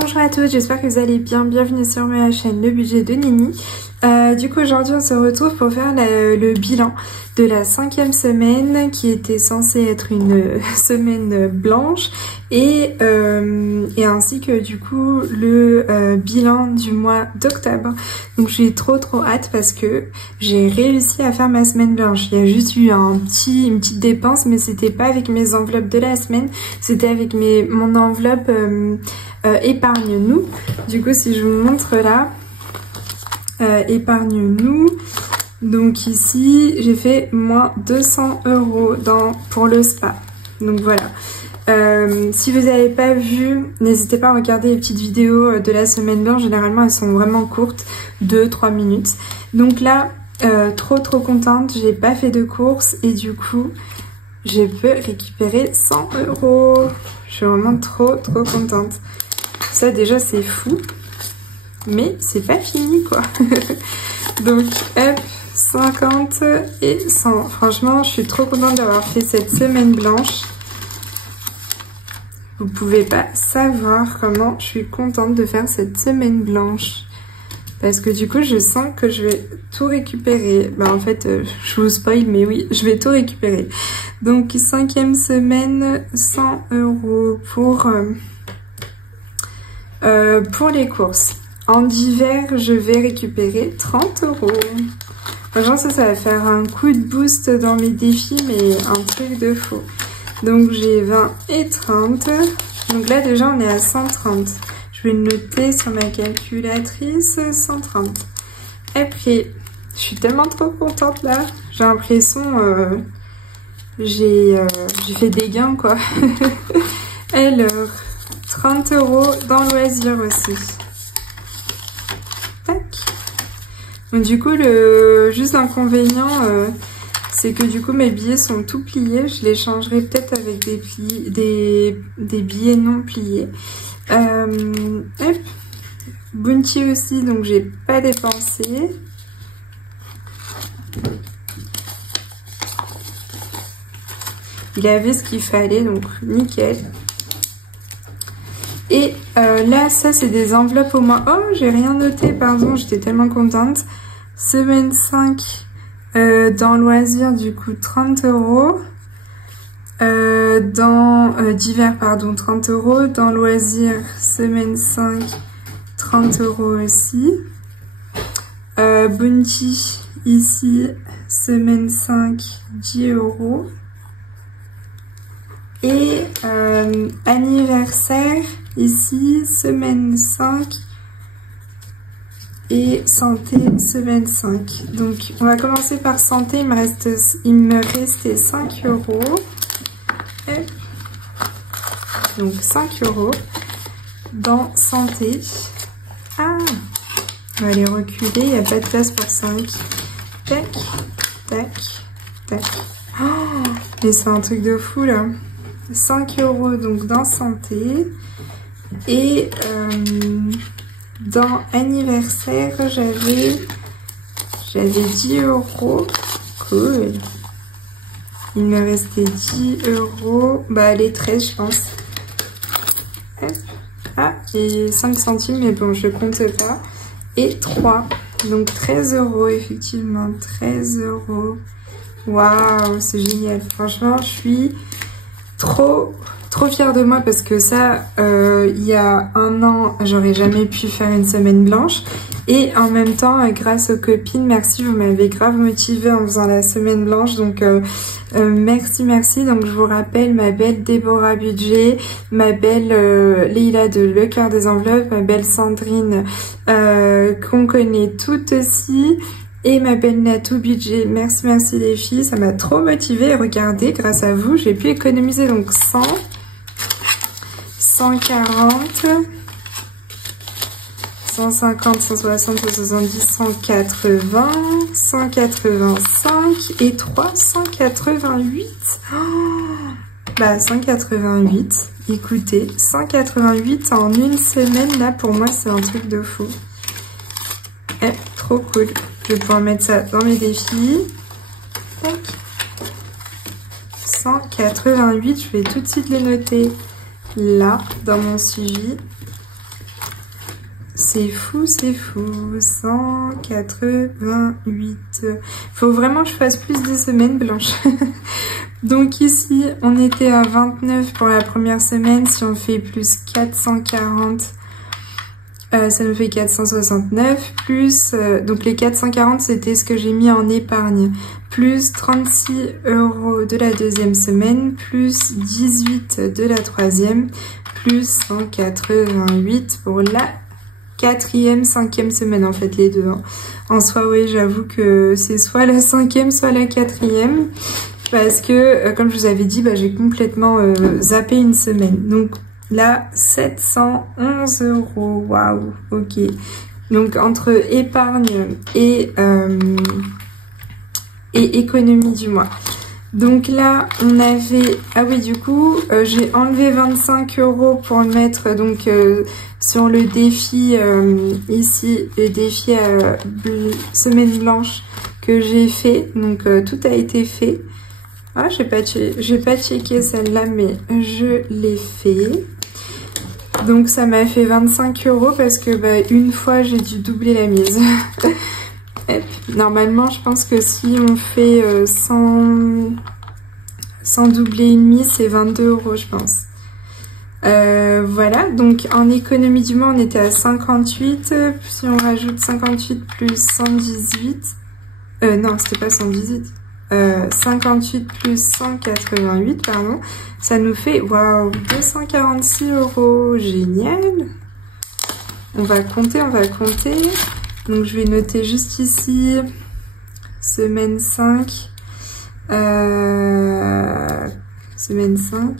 Bonjour à tous, j'espère que vous allez bien, bienvenue sur ma chaîne Le Budget de Nini. Du coup aujourd'hui on se retrouve pour faire le bilan de la 5e semaine qui était censée être une semaine blanche et ainsi que du coup le bilan du mois d'octobre. Donc j'ai trop hâte parce que j'ai réussi à faire ma semaine blanche. Il y a juste eu une petite dépense, mais c'était pas avec mes enveloppes de la semaine, c'était avec mon enveloppe épargne-nous. Du coup si je vous montre là, épargne-nous, donc ici j'ai fait moins 200 € pour le spa. Donc voilà, si vous n'avez pas vu, n'hésitez pas à regarder les petites vidéos de la semaine blanche. Généralement elles sont vraiment courtes, 2-3 minutes. Donc là trop contente, j'ai pas fait de courses et du coup je peux récupérer 100 €. Je suis vraiment trop contente. Ça déjà c'est fou, mais c'est pas fini quoi. Donc hop, 50 et 100. Franchement je suis trop contente d'avoir fait cette semaine blanche. Vous pouvez pas savoir comment je suis contente de faire cette semaine blanche, parce que du coup je sens que je vais tout récupérer. Bah en fait je vous spoil, mais oui, je vais tout récupérer. Donc 5e semaine, 100 € pour les courses. En hiver, je vais récupérer 30 €. Franchement, ça va faire un coup de boost dans mes défis, mais un truc de fou. Donc, j'ai 20 et 30. Donc là, déjà, on est à 130. Je vais le noter sur ma calculatrice, 130. Après, je suis tellement trop contente là. J'ai l'impression, j'ai fait des gains, quoi. Alors, 30 € dans loisirs aussi. Tac. Donc du coup juste inconvénient c'est que du coup mes billets sont tout pliés. Je les changerai peut-être avec des billets non pliés. Hop. Bounty aussi, donc j'ai pas dépensé. Il avait ce qu'il fallait, donc nickel. Et là, ça c'est des enveloppes au moins. Oh, j'ai rien noté, pardon, j'étais tellement contente. Semaine 5 dans loisirs, du coup 30 €. Dans divers, pardon, 30 €. Dans loisirs, semaine 5, 30 € aussi. Bounty, ici, semaine 5, 10 €. Et anniversaire, ici, semaine 5 et santé, semaine 5. Donc, on va commencer par santé. Il me restait 5 €. Et donc, 5 € dans santé. Ah, on va les reculer, il n'y a pas de place pour 5. Tac, tac, tac. Oh, mais c'est un truc de fou là. 5 € donc dans santé. Et dans anniversaire j'avais 10 €. Cool. Il me restait 10 €. Bah les 13 je pense. Hop. Ah, et 5 centimes, mais bon je compte pas. Et 3. Donc 13 € effectivement. 13 €. Waouh, c'est génial. Franchement je suis trop fière de moi, parce que ça il y a un an j'aurais jamais pu faire une semaine blanche, et en même temps grâce aux copines, merci, vous m'avez grave motivée en faisant la semaine blanche, donc merci. Donc je vous rappelle, ma belle Déborah Budget, ma belle Leila de Le Cœur des Enveloppes, ma belle Sandrine qu'on connaît toutes aussi, et ma belle Natou Budget. Merci les filles, ça m'a trop motivée. Et regardez, grâce à vous, j'ai pu économiser donc 100, 140, 150, 160, 170, 180, 185 et 388. Oh, bah 188. Écoutez, 188 en une semaine, là pour moi c'est un truc de fou. Trop cool. Je vais pouvoir mettre ça dans mes défis. Tac. 188, je vais tout de suite les noter là, dans mon suivi. C'est fou, c'est fou. 188. Faut vraiment que je fasse plus des semaines blanches. Donc ici, on était à 29 pour la première semaine. Si on fait plus 440, ça nous fait 469. Plus, donc les 440, c'était ce que j'ai mis en épargne. Plus 36 € de la deuxième semaine. Plus 18 de la troisième. Plus 188 pour la quatrième, cinquième semaine, en fait, les deux. Hein. En soi, oui, j'avoue que c'est soit la cinquième, soit la quatrième. Parce que, comme je vous avais dit, bah, j'ai complètement zappé une semaine. Donc là, 711 €. Waouh, ok. Donc entre épargne et économie du mois. Donc là, on avait... Ah oui, du coup, j'ai enlevé 25 € pour le mettre donc sur le défi, ici, le défi semaine blanche que j'ai fait. Donc tout a été fait. Ah, j'ai pas checké celle-là, mais je l'ai fait. Donc ça m'a fait 25 € parce que bah, une fois, j'ai dû doubler la mise. Normalement, je pense que si on fait sans doubler une mise, c'est 22 €, je pense. Voilà, donc en économie du mois, on était à 58. Si on rajoute 58 plus 118... non, c'était pas 118. 58 plus 188, pardon. Ça nous fait, waouh, 246 €. Génial. On va compter, on va compter. Donc je vais noter juste ici, semaine 5, semaine 5,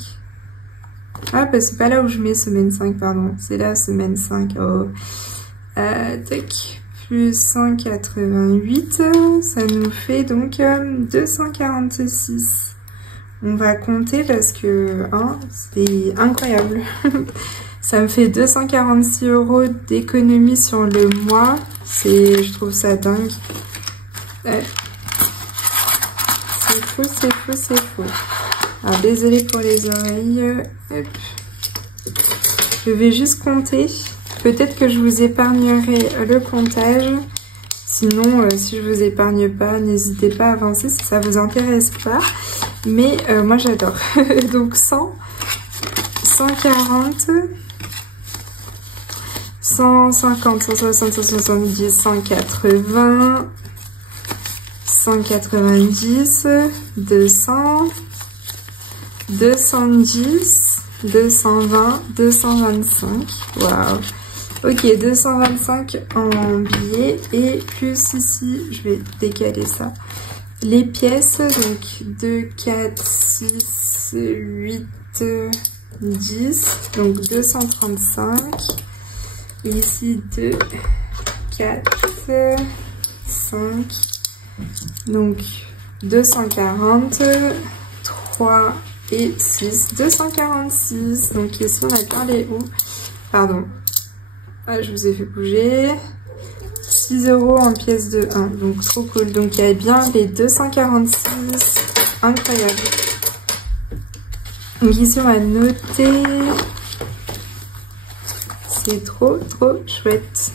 ah bah c'est pas là où je mets semaine 5, pardon, c'est là semaine 5, oh. Tac, plus 188, ça nous fait donc 246. On va compter parce que hein, c'est incroyable. Ça me fait 246 € d'économie sur le mois. Je trouve ça dingue. C'est fou, c'est fou, c'est fou. Alors, désolée pour les oreilles. Hop. Je vais juste compter. Peut-être que je vous épargnerai le comptage. Sinon, si je vous épargne pas, n'hésitez pas à avancer si ça vous intéresse pas. Mais moi, j'adore. Donc, 100, 140... 150, 160, 170, 180, 190, 200, 210, 220, 225. Waouh. Ok, 225 en billets et plus ici, je vais décaler ça. Les pièces, donc 2, 4, 6, 8, 10, donc 235. Ici 2, 4, 5, donc 240, 3 et 6, 246. Donc ici on a bien les hauts. Pardon, ah, je vous ai fait bouger. 6 € en pièces de 1, donc trop cool. Donc il y a bien les 246, incroyable. Donc ici on va noter... C'est trop chouette.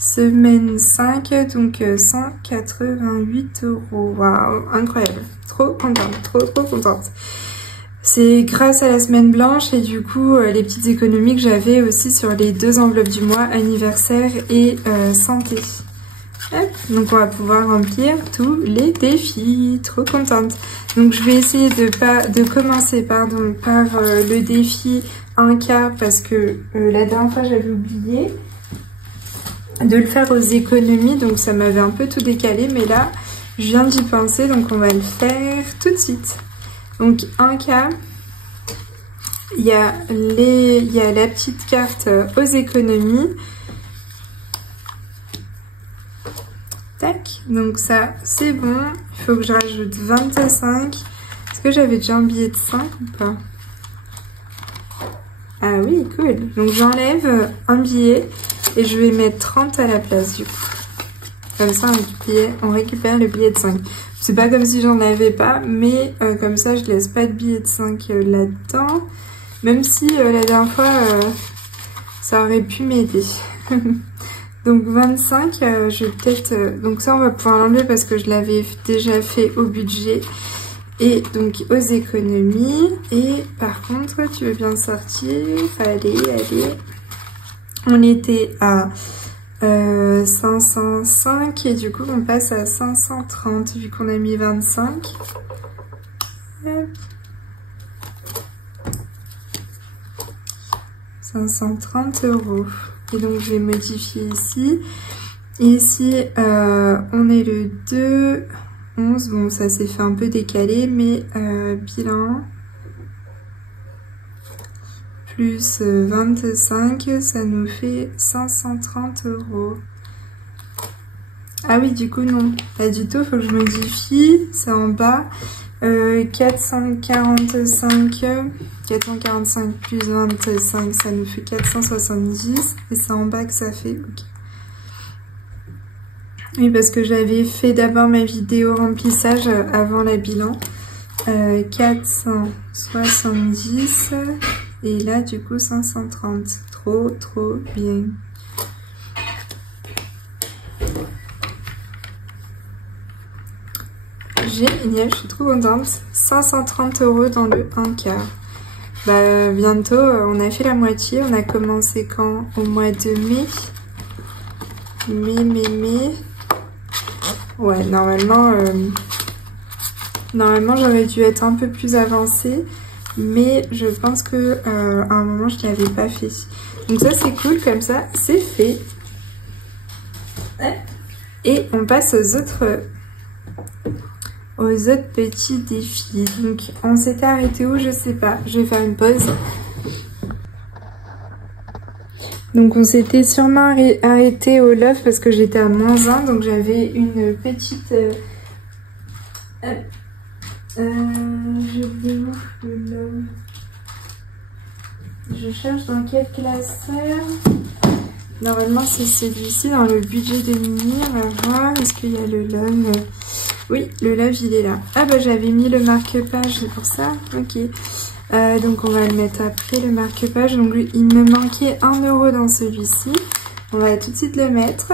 Semaine 5, donc 188 €. Waouh, incroyable. Trop contente. C'est grâce à la semaine blanche et du coup les petites économies que j'avais aussi sur les 2 enveloppes du mois, anniversaire et santé. Hop, donc on va pouvoir remplir tous les défis. Trop contente. Donc je vais essayer de commencer par le défi 1K parce que la dernière fois j'avais oublié de le faire aux économies, donc ça m'avait un peu tout décalé, mais là je viens d'y penser, donc on va le faire tout de suite. Donc 1K, il y a la petite carte aux économies. Tac, donc ça c'est bon. Il faut que je rajoute 25. Est-ce que j'avais déjà un billet de 5 ou pas? Ah oui, cool. Donc j'enlève un billet et je vais mettre 30 à la place du coup. Comme ça on récupère le billet de 5. C'est pas comme si j'en avais pas, mais comme ça je laisse pas de billet de 5 là-dedans. Même si la dernière fois ça aurait pu m'aider. Donc 25, je vais peut-être... donc ça, on va pouvoir l'enlever parce que je l'avais déjà fait au budget. Et donc aux économies. Et par contre, tu veux bien sortir? Allez, allez. On était à 505 et du coup on passe à 530 vu qu'on a mis 25. Hop. 530 €. Et donc je vais modifier ici. Et ici on est le 2, 11. Bon, ça s'est fait un peu décalé, mais bilan plus 25, ça nous fait 530 €. Ah oui, du coup non, pas du tout, faut que je modifie, c'est en bas. 445 plus 25, ça nous fait 470. Et c'est en bas que ça fait, ok. Oui, parce que j'avais fait d'abord ma vidéo remplissage avant la bilan. 470 et là du coup 530. Trop bien. Génial, je suis trop contente. 530 € dans le 1/4. Bah bientôt, on a fait la moitié. On a commencé quand? Au mois de mai. Mai. Ouais, normalement j'aurais dû être un peu plus avancée, mais je pense que à un moment je ne l'avais pas fait. Donc ça c'est cool, comme ça c'est fait. Et on passe aux autres petits défis. Donc on s'était arrêté où? Je sais pas. Je vais faire une pause. Donc on s'était sûrement arrêté au love parce que j'étais à -1, donc j'avais une petite... je vais où le love? Je cherche dans quel classeur. Normalement c'est celui-ci dans le budget de Mimi. On va voir, est-ce qu'il y a le love? Oui, le love il est là. Ah bah j'avais mis le marque-page, c'est pour ça. Ok. Donc on va le mettre après le marque-page. Donc il me manquait 1 € dans celui-ci. On va tout de suite le mettre.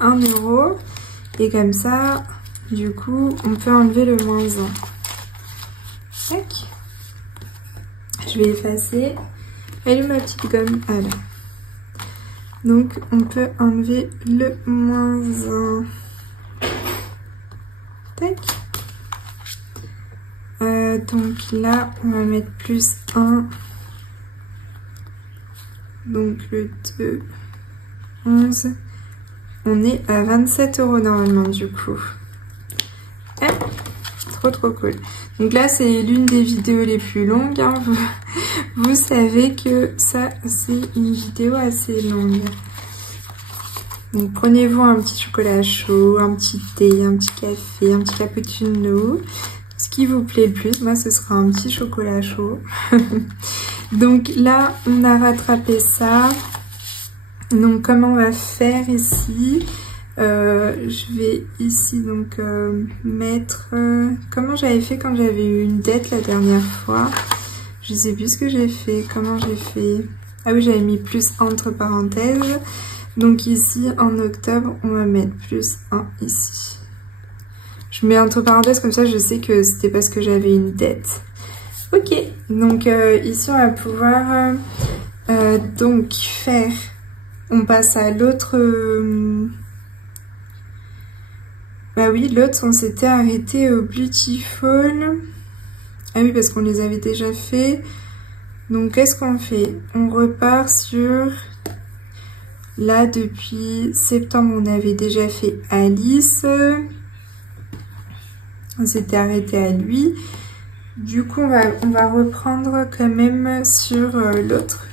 1 €. Et comme ça, du coup, on peut enlever le -1. Tac. Je vais effacer. Elle est ma petite gomme. Voilà. Donc on peut enlever le -1. Tac. Donc là, on va mettre +1. Donc le 2, 11. On est à 27 € normalement du coup. Trop cool. Donc là, c'est l'une des vidéos les plus longues. Hein. Vous savez que ça, c'est une vidéo assez longue. Donc prenez-vous un petit chocolat chaud, un petit thé, un petit café, un petit cappuccino. Ce qui vous plaît le plus, moi ce sera un petit chocolat chaud. Donc là, on a rattrapé ça. Donc comment on va faire ici? Je vais ici donc mettre... comment j'avais fait quand j'avais eu une dette la dernière fois? Je sais plus ce que j'ai fait. Comment j'ai fait? Ah oui, j'avais mis +1 entre parenthèses. Donc ici, en octobre, on va mettre +1 ici. Je mets entre parenthèses comme ça, je sais que c'était parce que j'avais une dette. Ok, donc ici, on va pouvoir donc faire... On passe à l'autre... Bah oui, l'autre, on s'était arrêté au Beautiful. Ah oui, parce qu'on les avait déjà fait. Donc, qu'est-ce qu'on fait? On repart sur... Là, depuis septembre, on avait déjà fait Alice. On s'était arrêté à lui. Du coup, on va reprendre quand même sur l'autre.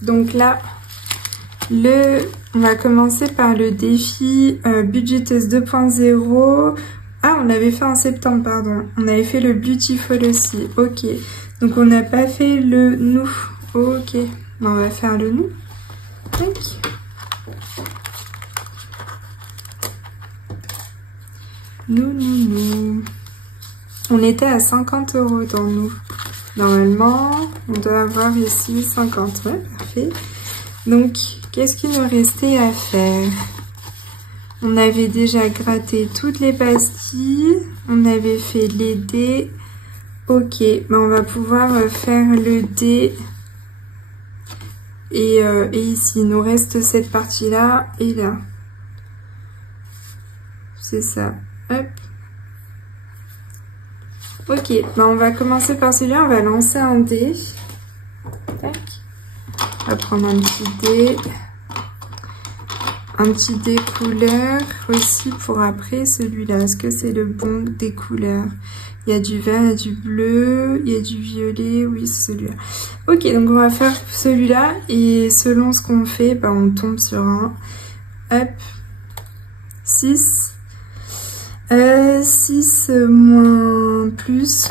Donc là, on va commencer par le défi budgeteuse 2.0. Ah, on l'avait fait en septembre, pardon. On avait fait le Beautiful aussi. Ok. Donc, on n'a pas fait le nous. Ok. On va faire le nous. Tac. Nous. On était à 50 € dans nous. Normalement, on doit avoir ici 50. Ouais, parfait. Donc, qu'est-ce qu'il nous restait à faire? On avait déjà gratté toutes les pastilles. On avait fait les dés. Ok, ben on va pouvoir faire le dé. Et ici, il nous reste cette partie-là et là. C'est ça. Hop. Ok, ben on va commencer par celui-là. On va lancer un dé. Tac. On va prendre un petit dé. Un petit dé couleur aussi pour après celui-là. Est-ce que c'est le bon des couleurs? Il y a du vert, il y a du bleu, il y a du violet. Oui, c'est celui-là. Ok, donc on va faire celui-là. Et selon ce qu'on fait, ben on tombe sur un. Hop. 6. 6 moins plus.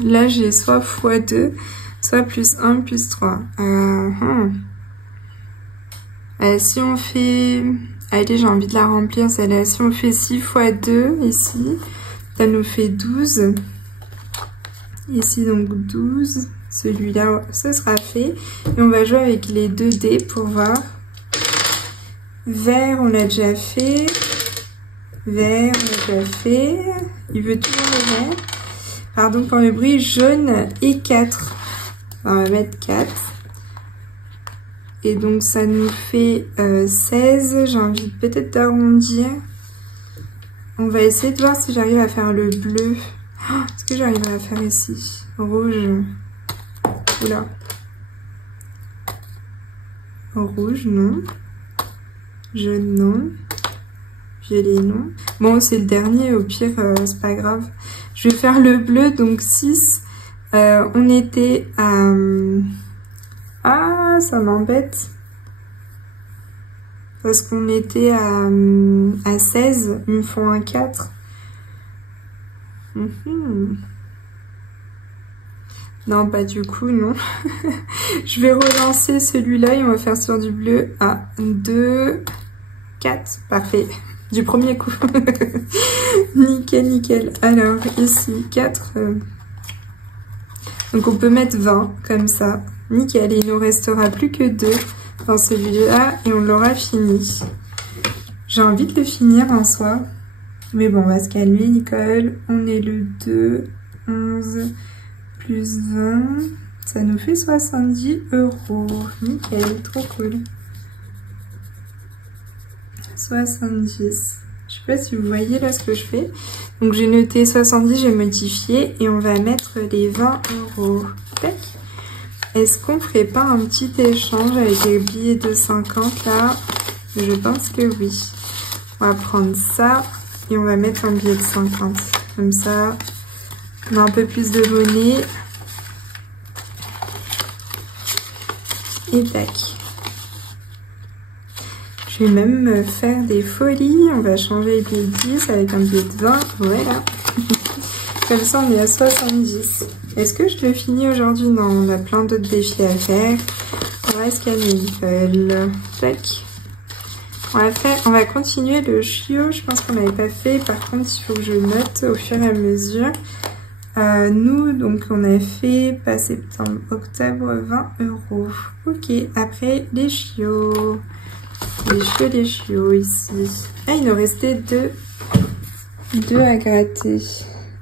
Là, j'ai soit x2, soit plus 1, plus 3. Si on fait... Allez, j'ai envie de la remplir, celle-là. Si on fait 6 fois 2, ici, ça nous fait 12. Ici, donc 12. Celui-là, ce sera fait. Et on va jouer avec les 2 dés pour voir. Vert, on l'a déjà fait. Vert, on l'a déjà fait. Il veut toujours le vert. Pardon pour le bruit. Jaune et 4. Alors, on va mettre 4. Et donc, ça nous fait 16. J'ai envie peut-être d'arrondir. On va essayer de voir si j'arrive à faire le bleu. Oh, est-ce que j'arriverai à faire ici? Rouge. Oula. Rouge, non. Jaune, non. Violet, non. Bon, c'est le dernier, au pire, c'est pas grave. Je vais faire le bleu, donc 6. On était à... Ah, ça m'embête. Parce qu'on était à 16. Ils me font un 4. Non, pas du coup, non. Je vais relancer celui-là et on va faire sur du bleu à 2, 4. Parfait. Du premier coup. Nickel, nickel. Alors, ici, 4. Donc, on peut mettre 20, comme ça. Nickel. Et il nous restera plus que 2 dans celui-là et on l'aura fini. J'ai envie de le finir en soi. Mais bon, on va se calmer, Nicole. On est le 2, 11, plus 20. Ça nous fait 70 €. Nickel, trop cool. 70. Je sais pas si vous voyez là ce que je fais. Donc j'ai noté 70, j'ai modifié et on va mettre les 20 €. Tac. Est-ce qu'on ferait pas un petit échange avec les billets de 50 là? Je pense que oui. On va prendre ça et on va mettre un billet de 50. Comme ça, on a un peu plus de monnaie. Et tac. Je vais même faire des folies. On va changer les billets de 10 avec un billet de 20. Voilà. Comme ça, on est à 70. Est-ce que je le finis aujourd'hui? Non, on a plein d'autres défis à faire. On va se calmer, Nicole. Tac. On va continuer le chiot. Je pense qu'on n'avait pas fait. Par contre, il faut que je note au fur et à mesure. Nous, donc, on a fait pas septembre, octobre, 20 €. Ok, après, les chiots. Les chiots ici. Ah, il nous restait deux à gratter.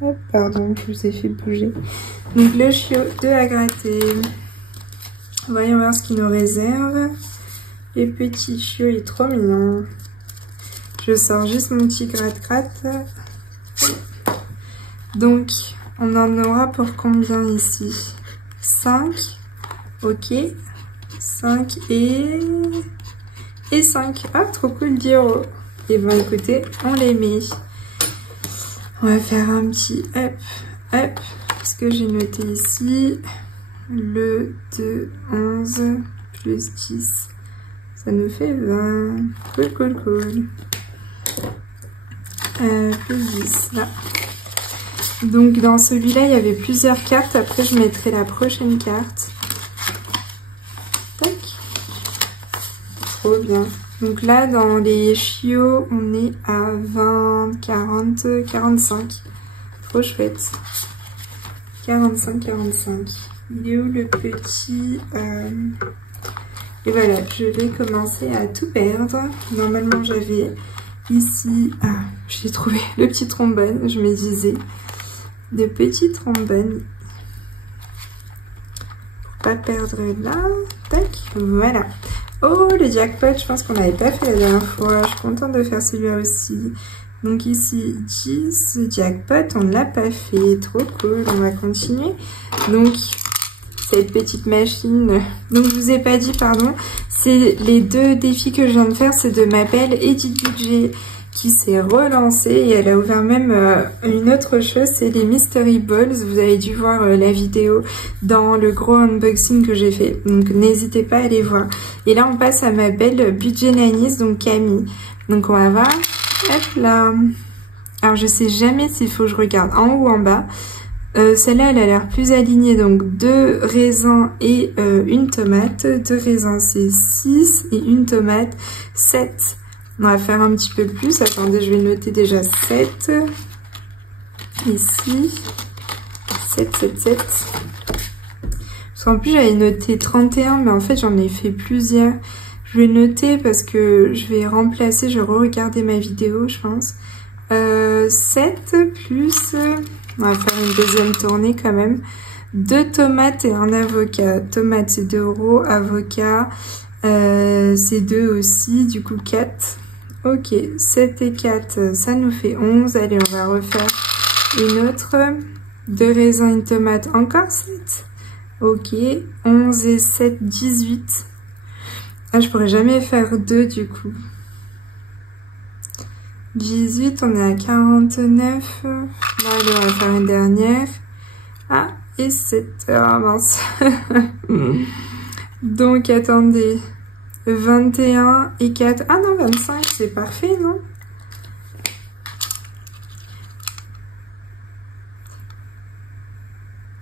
Oh, pardon, je vous ai fait bouger. Donc, le chiot, 2 à gratter. Voyons voir ce qu'il nous réserve. Les petits chiots, il est trop mignon. Je sors juste mon petit gratte-gratte. Donc, on en aura pour combien ici? 5. Ok. 5 et 5. Ah, trop cool, 10 €. Et ben écoutez, on les met. On va faire un petit hop, hop. Ce que j'ai noté ici. Le 2, 11, plus 10. Ça nous fait 20. Cool, cool, cool. Plus 10, là. Donc dans celui-là, il y avait plusieurs cartes. Après, je mettrai la prochaine carte. Tac. Trop bien. Donc là, dans les chiots, on est à 20, 40, 45. Trop chouette. 45, 45. Il est où le petit Et voilà, je vais commencer à tout perdre. Normalement, j'avais ici... Ah, j'ai trouvé le petit trombone, je me disais. Le petit trombone. Pour pas perdre là. Tac, voilà. Oh, le jackpot, je pense qu'on n'avait pas fait la dernière fois. Je suis contente de faire celui-là aussi. Donc ici, 10, jackpot, on ne l'a pas fait. Trop cool, on va continuer. Donc... cette petite machine, donc je vous ai pas dit, pardon, c'est les deux défis que je viens de faire, c'est de ma belle Edith Budget qui s'est relancée et elle a ouvert même une autre chose, c'est les Mystery Balls. Vous avez dû voir la vidéo dans le gros unboxing que j'ai fait, donc n'hésitez pas à aller voir. Et là on passe à ma belle Budget Nanis, donc Camille. Donc on va voir, hop là. Alors je sais jamais s'il faut que je regarde en haut ou en bas. Celle-là, elle a l'air plus alignée, donc 2 raisins et une tomate. 2 raisins, c'est 6 et une tomate, 7. On va faire un petit peu plus. Attendez, je vais noter déjà 7. Ici. 7, 7, 7. Parce qu'en plus, j'avais noté 31, mais en fait, j'en ai fait plusieurs. Je vais noter parce que je vais remplacer, je vais re-regarder ma vidéo, je pense. 7 plus... On va faire une deuxième tournée quand même. 2 tomates et un avocat. Tomate c'est 2 €, avocat c'est 2 aussi, du coup 4. Ok, 7 et 4, ça nous fait 11. Allez, on va refaire une autre. 2 raisins, une tomate, encore 7. Ok, 11 et 7, 18. Ah, je pourrais jamais faire 2 du coup. 18, on est à 49. Là, allez, on va faire une dernière. Ah, et 7. Ah, mince. Donc, attendez. 21 et 4. Ah non, 25, c'est parfait, non?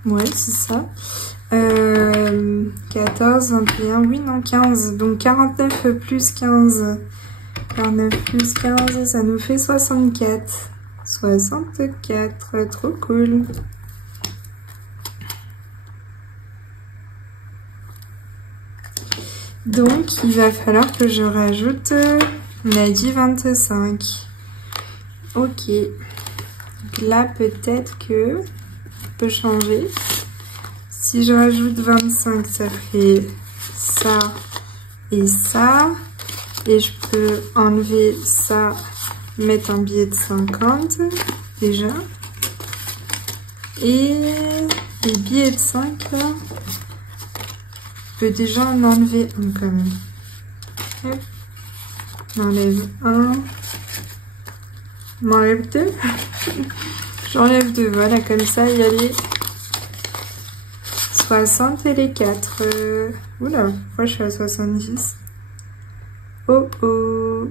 Ouais, c'est ça. 14, 21, oui, non, 15. Donc, 49 plus 15. 49 plus 15, ça nous fait 64. 64, trop cool. Donc, il va falloir que je rajoute, on a dit 25. Ok. Donc là, peut-être que je peux changer. Si je rajoute 25, ça fait ça et ça. Et je peux enlever ça, mettre un billet de 50 déjà. Et les billets de 5 là, je peux déjà en enlever un quand même. Hop. On enlève un. On enlève 2. J'enlève 2, voilà, comme ça il y a les 60 et les 4. Oula, pourquoi je suis à 70? Oh oh.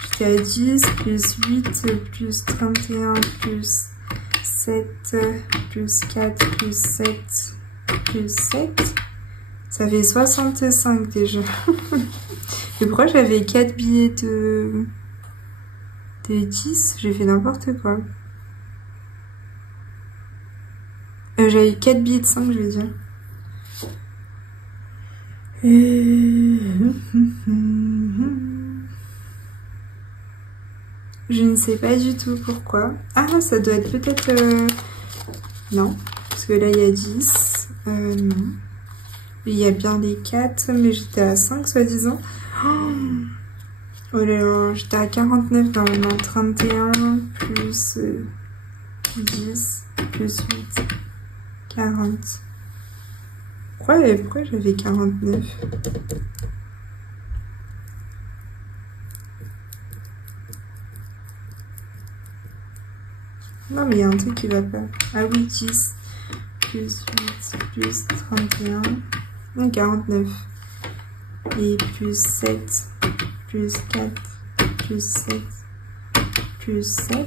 J'étais à 10, plus 8, plus 31, plus 7, plus 4, plus 7, plus 7. Ça fait 65 déjà. Et pourquoi j'avais 4 billets de 10? J'ai fait n'importe quoi. J'avais 4 billets de 5, je veux dire. Je ne sais pas du tout pourquoi. Ah, ça doit être peut-être... Non, parce que là, il y a 10. Non. Il y a bien les 4, mais j'étais à 5, soi-disant. Oh là là, j'étais à 49 normalement. 31 plus 10 plus 8, 40. Pourquoi j'avais 49? Non, mais il y a un truc qui va pas. Ah oui, 10 plus 8 plus 31. Non, 49. Et plus 7 plus 4 plus 7 plus 7.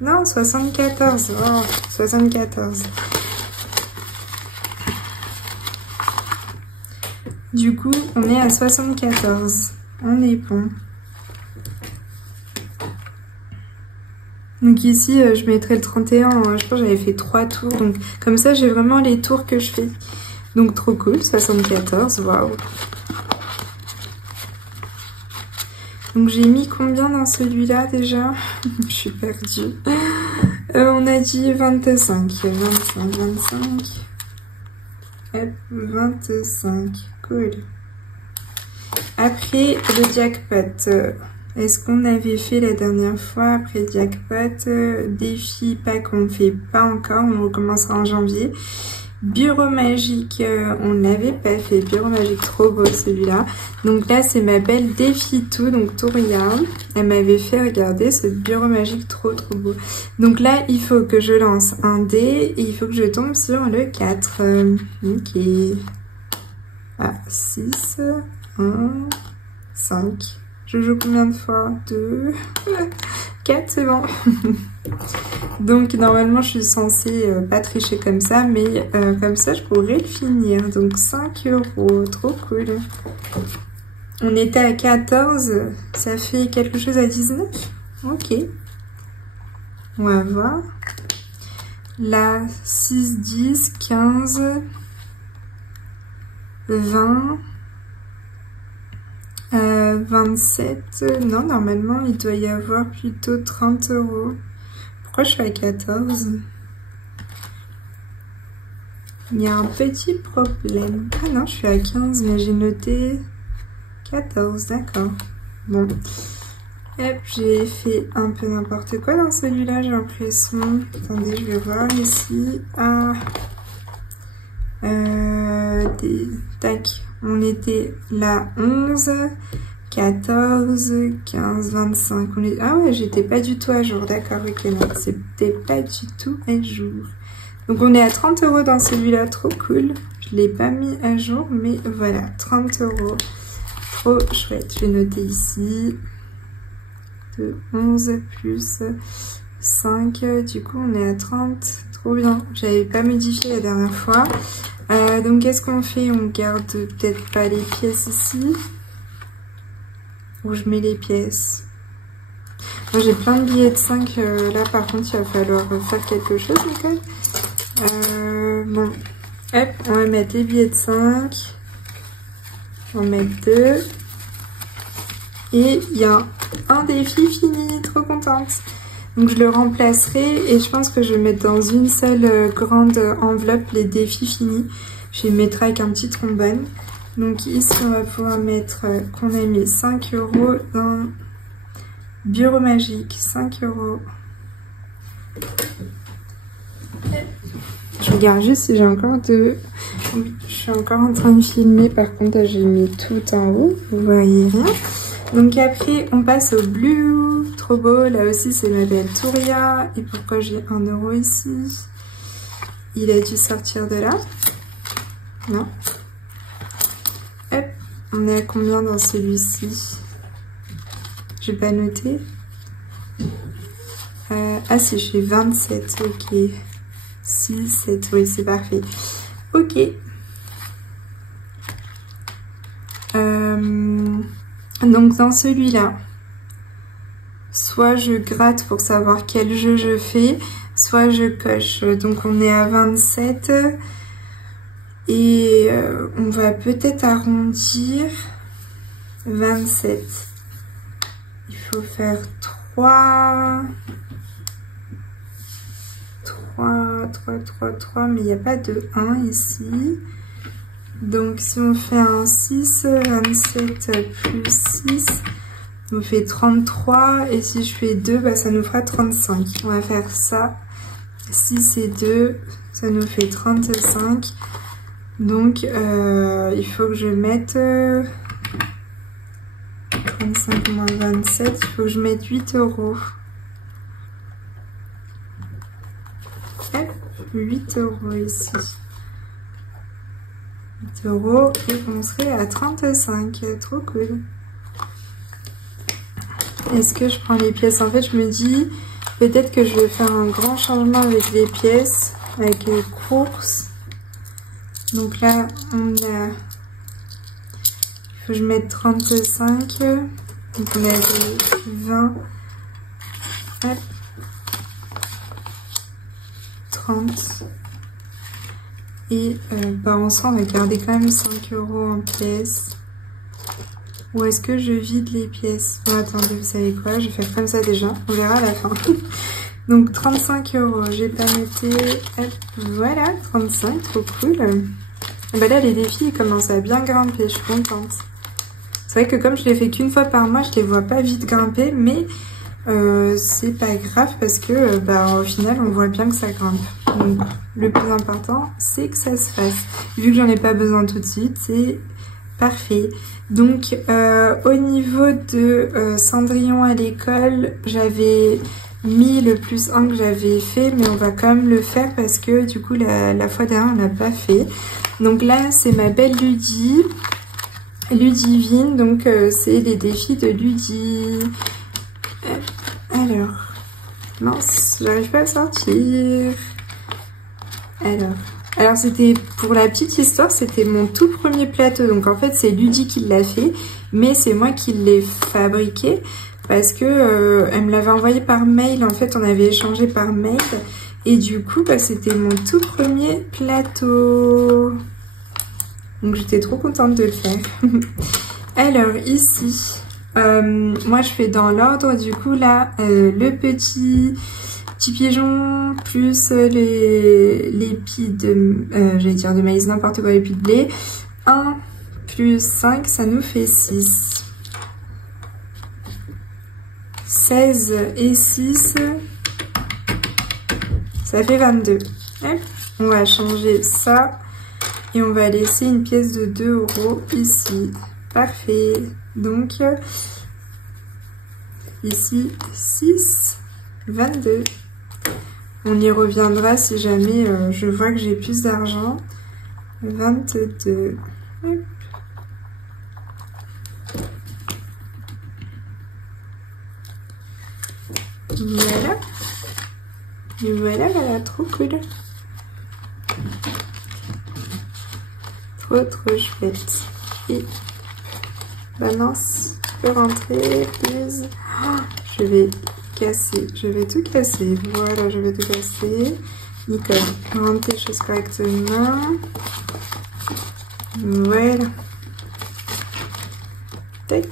Non, 74. Oh, 74. Du coup, on est à 74. On est bon. Donc ici, je mettrai le 31, je pense que j'avais fait 3 tours. Donc comme ça, j'ai vraiment les tours que je fais. Donc trop cool, 74, waouh. Donc j'ai mis combien dans celui-là déjà? Je suis perdue. On a dit 25, 25. Hop, 25, cool. Après, le jackpot. Est-ce qu'on avait fait la dernière fois après jackpot? Défi pack, on ne fait pas encore, on recommencera en janvier. Bureau magique, on n'avait pas fait. Bureau magique, trop beau celui-là. Donc là, c'est ma belle défi tout, donc Touria. Elle m'avait fait regarder ce bureau magique trop beau. Donc là, il faut que je lance un dé et il faut que je tombe sur le 4. Ok. Ah, 6, 1, 5. Je joue combien de fois? 2, 4, c'est bon. Donc normalement je suis censée pas tricher comme ça, mais comme ça je pourrais le finir. Donc 5 €, trop cool. On était à 14, ça fait quelque chose à 19. Ok. On va voir. Là, 6, 10, 15, 20... 27, non, normalement il doit y avoir plutôt 30 €. Pourquoi je suis à 14? Il y a un petit problème. Ah non, je suis à 15, mais j'ai noté 14, d'accord. Bon, hop, j'ai fait un peu n'importe quoi dans celui-là, j'ai l'impression. Attendez, je vais voir ici. Ah, tac. On était là 11, 14, 15, 25. Ah ouais, j'étais pas du tout à jour. D'accord, ok, non, c'était pas du tout à jour. Donc on est à 30 € dans celui-là, trop cool. Je l'ai pas mis à jour, mais voilà, 30 €. Trop chouette. Je vais noter ici. De 11 plus 5. Du coup, on est à 30. Trop bien. J'avais pas modifié la dernière fois. Donc qu'est-ce qu'on fait? On garde peut-être pas les pièces ici. Ou je mets les pièces. Moi j'ai plein de billets de 5. Là par contre il va falloir faire quelque chose, Nicole. Bon. Hop, on va mettre les billets de 5. On va mettre 2. Et il y a un défi fini. Trop contente. Donc je le remplacerai et je pense que je vais mettre dans une seule grande enveloppe les défis finis. Je les mettrai avec un petit trombone. Donc ici on va pouvoir mettre qu'on a mis 5 € dans bureau magique. 5 €. Je regarde juste si j'ai encore de... Oui, je suis encore en train de filmer, par contre j'ai mis tout en haut, vous voyez rien. Donc après on passe au blue, trop beau, là aussi c'est ma belle Touria. Et pourquoi j'ai 1 € ici? Il a dû sortir de là? Non. Hop, on est à combien dans celui-ci? J'ai pas noté. Ah si, j'ai 27, ok. 6, 7, oui c'est parfait. Ok. Donc dans celui-là, soit je gratte pour savoir quel jeu je fais, soit je coche. Donc on est à 27 et on va peut-être arrondir 27. Il faut faire 3, mais il n'y a pas de 1 ici. Donc si on fait un 6, 27 plus 6, on fait 33. Et si je fais 2, bah, ça nous fera 35. On va faire ça. 6 et 2, ça nous fait 35. Donc il faut que je mette 35 moins 27, il faut que je mette 8 €. 8 € ici. 8 € et on serait à 35. Trop cool. Est-ce que je prends les pièces? En fait, je me dis peut-être que je vais faire un grand changement avec les pièces, avec les courses. Donc là, on a... Il faut que je mette 35. Donc on a 20. Hop. 30. Et bah en soi, on va garder quand même 5 € en pièces. Ou est-ce que je vide les pièces? Bon, attendez, vous savez quoi? Je vais faire comme ça déjà. On verra à la fin. Donc 35 €. J'ai pas noté. Hop, voilà, 35. Trop cool. Et bah là, les défis ils commencent à bien grimper. Je suis contente. C'est vrai que comme je les fais qu'une fois par mois, je les vois pas vite grimper. Mais c'est pas grave parce que bah, au final, on voit bien que ça grimpe. Donc le plus important, c'est que ça se fasse. Vu que j'en ai pas besoin tout de suite, c'est parfait. Donc au niveau de Cendrillon à l'école, j'avais mis le +1 que j'avais fait, mais on va quand même le faire parce que du coup la fois dernière on l'a pas fait. Donc là c'est ma belle Ludivine, donc c'est les défis de Ludie. Alors, mince, j'arrive pas à sortir. Alors c'était, pour la petite histoire, c'était mon tout premier plateau. Donc en fait, c'est Ludie qui l'a fait, mais c'est moi qui l'ai fabriqué parce que elle me l'avait envoyé par mail. En fait, on avait échangé par mail et du coup, bah, c'était mon tout premier plateau. Donc j'étais trop contente de le faire. Alors ici, moi je fais dans l'ordre. Du coup là, le petit pigeon plus les pieds de, j'allais dire de maïs, n'importe quoi, les pieds de blé. 1 plus 5, ça nous fait 6. 16 et 6, ça fait 22. Hop, on va changer ça et on va laisser une pièce de 2 € ici. Parfait. Donc, ici, 6, 22. On y reviendra si jamais je vois que j'ai plus d'argent. 22. Hop. Voilà. Et voilà, voilà, trop cool. Trop chouette. Et balance, tu peux rentrer, please. Oh, je vais casser, je vais tout casser. Voilà, je vais tout casser. Nickel, rentre tes choses correctement. Voilà. Tac.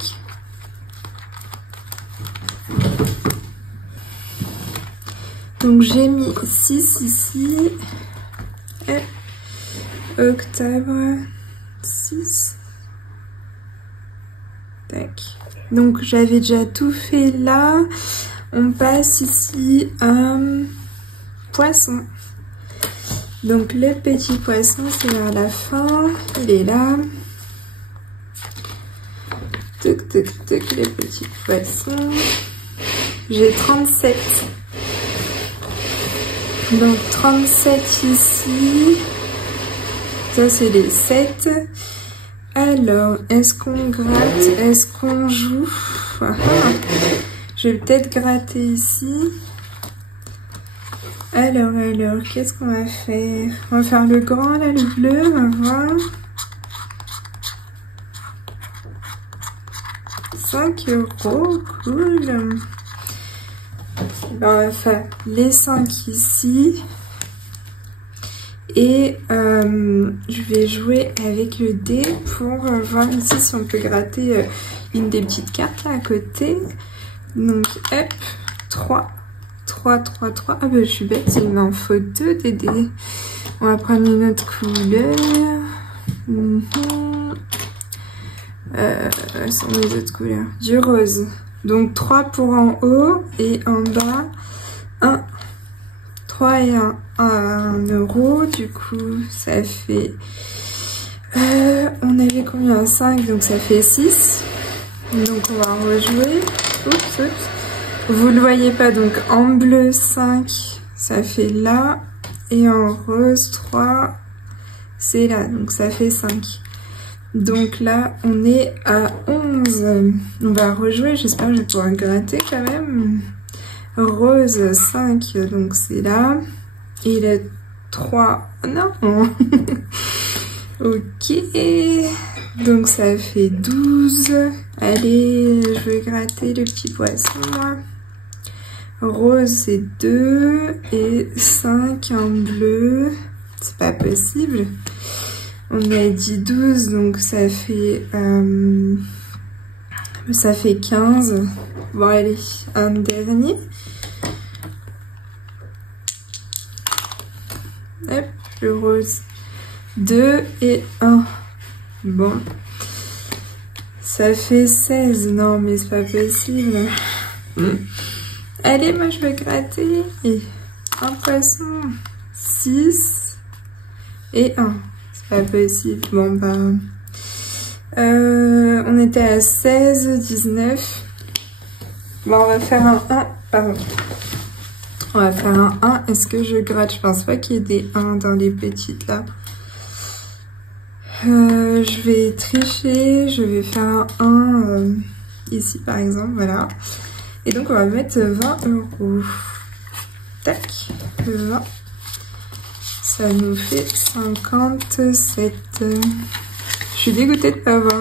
Donc j'ai mis 6 ici. Et octobre 6. Tac. Donc j'avais déjà tout fait là. On passe ici à poisson. Donc le petit poisson, c'est vers la fin. Il est là. Toc, toc, toc, le petit poisson. J'ai 37. Donc 37 ici. Ça c'est les 7. Alors, est-ce qu'on gratte? Est-ce qu'on joue? Je vais peut-être gratter ici. Alors, qu'est-ce qu'on va faire? On va faire le grand là, le bleu, on va voir. 5 €, cool. On va faire les 5 ici. Et je vais jouer avec le dé pour voir ici si on peut gratter une des petites cartes là à côté. Donc hop, 3. Ah bah je suis bête, il m'en faut 2 des dés. On va prendre une autre couleur. Elles sont les autres couleurs. Du rose. Donc 3 pour en haut et en bas 1. 3 et 1 €, du coup ça fait on avait combien? 5, donc ça fait 6. Donc on va rejouer. Oups. Vous le voyez pas, donc en bleu 5 ça fait là et en rose 3 c'est là, donc ça fait 5. Donc là on est à 11. On va rejouer, j'espère que je vais pouvoir gratter quand même. Rose 5, donc c'est là. Et le 3, non. Ok. Donc ça fait 12. Allez, je vais gratter le petit poisson. Rose, c'est 2 et 5 en bleu. C'est pas possible. On a dit 12, donc ça fait 15. Bon, allez, un dernier. Hop, le rose. 2 et 1. Bon. Ça fait 16. Non, mais c'est pas possible. Allez, moi je vais gratter. Et un poisson. 6 et 1. C'est pas possible. Bon, bah... on était à 16, 19. Bon, on va faire un 1. Pardon. On va faire un 1. Est-ce que je gratte? Je pense pas qu'il y ait des 1 dans les petites là. Je vais tricher. Je vais faire un 1 ici par exemple. Voilà. Et donc on va mettre 20 €. Tac. 20. Ça nous fait 57. Je suis dégoûtée de pas avoir...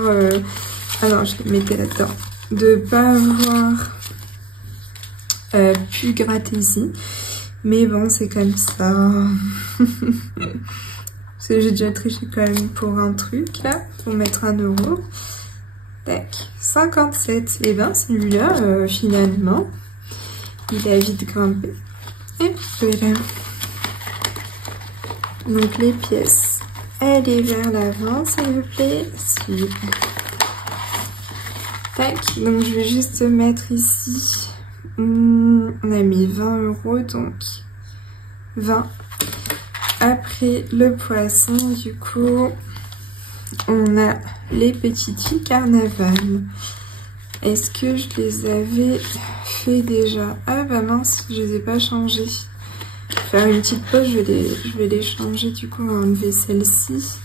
Ah non, je le mettais là-dedans. De pas avoir pu gratter ici. Mais bon, c'est comme ça. Parce que j'ai déjà triché quand même pour un truc, là. Pour mettre 1 €. Tac. 57. Et ben, celui-là, finalement, il a vite grimpé. Et voilà. Donc, les pièces. Allez vers l'avant, s'il vous plaît. Super. Tac. Donc, je vais juste mettre ici... on a mis 20 €, donc 20. Après le poisson, du coup, on a les petites filles carnaval. Est-ce que je les avais fait déjà? Ah bah mince, je les ai pas changées. Faire une petite pause, je vais les changer, du coup on va enlever celle-ci.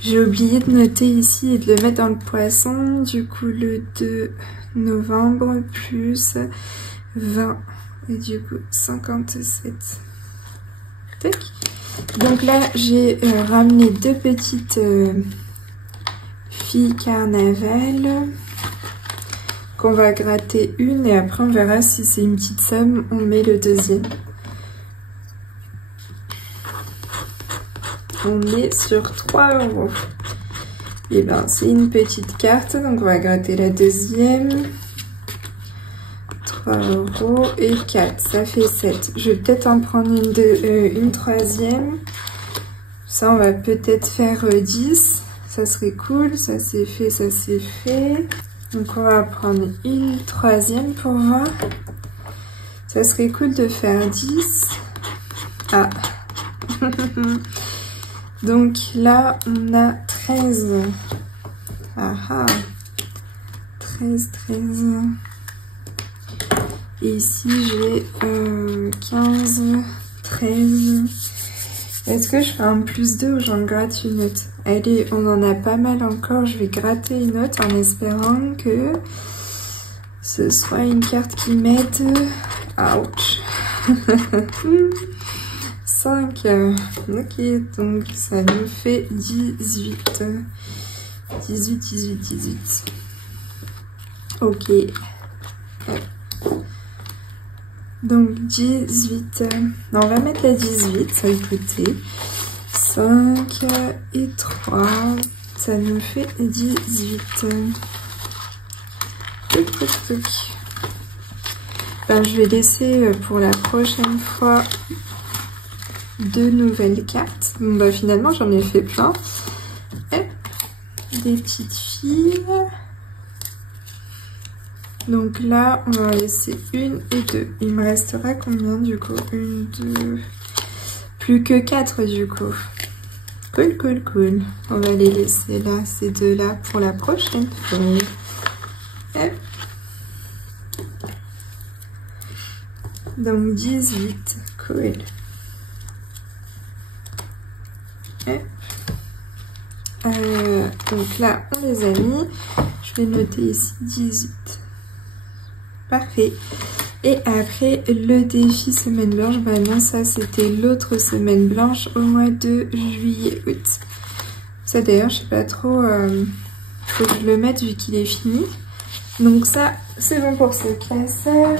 J'ai oublié de noter ici et de le mettre dans le poisson. Du coup le 2 novembre plus 20 et du coup 57. Tac. Donc là j'ai ramené 2 petites filles carnaval qu'on va gratter une et après on verra si c'est une petite somme, on met le deuxième. On est sur 3 €. Et ben c'est une petite carte, donc on va gratter la deuxième. 3 € et 4, ça fait 7. Je vais peut-être en prendre une troisième. Ça on va peut-être faire 10. Ça serait cool, ça c'est fait, ça c'est fait. Donc on va prendre une troisième pour voir. Ça serait cool de faire 10. Ah. Donc là, on a 13. Ah ah. 13. Et ici, j'ai 15, 13. Est-ce que je fais un plus 2 ou j'en gratte une autre? Allez, on en a pas mal encore. Je vais gratter une autre en espérant que ce soit une carte qui m'aide. Ouch. 5. Ok, donc ça nous fait 18. 18. Ok. Donc 18. Non, on va mettre la 18, ça va coûter. 5 et 3. Ça nous fait 18. Ben, je vais laisser pour la prochaine fois 2 nouvelles cartes. Bon, bah finalement j'en ai fait plein. Et des petites filles. Donc là on va en laisser 1 et 2. Il me restera combien du coup? 1, 2. Plus que 4 du coup. Cool. On va les laisser là, ces deux là pour la prochaine fois. Et donc 18. Cool. Donc là on les a mis. Je vais noter ici 18. Parfait. Et après le défi semaine blanche, bah non, ça c'était l'autre semaine blanche au mois de juillet août. Ça d'ailleurs je sais pas trop, faut que je le mette vu qu'il est fini. Donc ça, c'est bon pour ce classeur.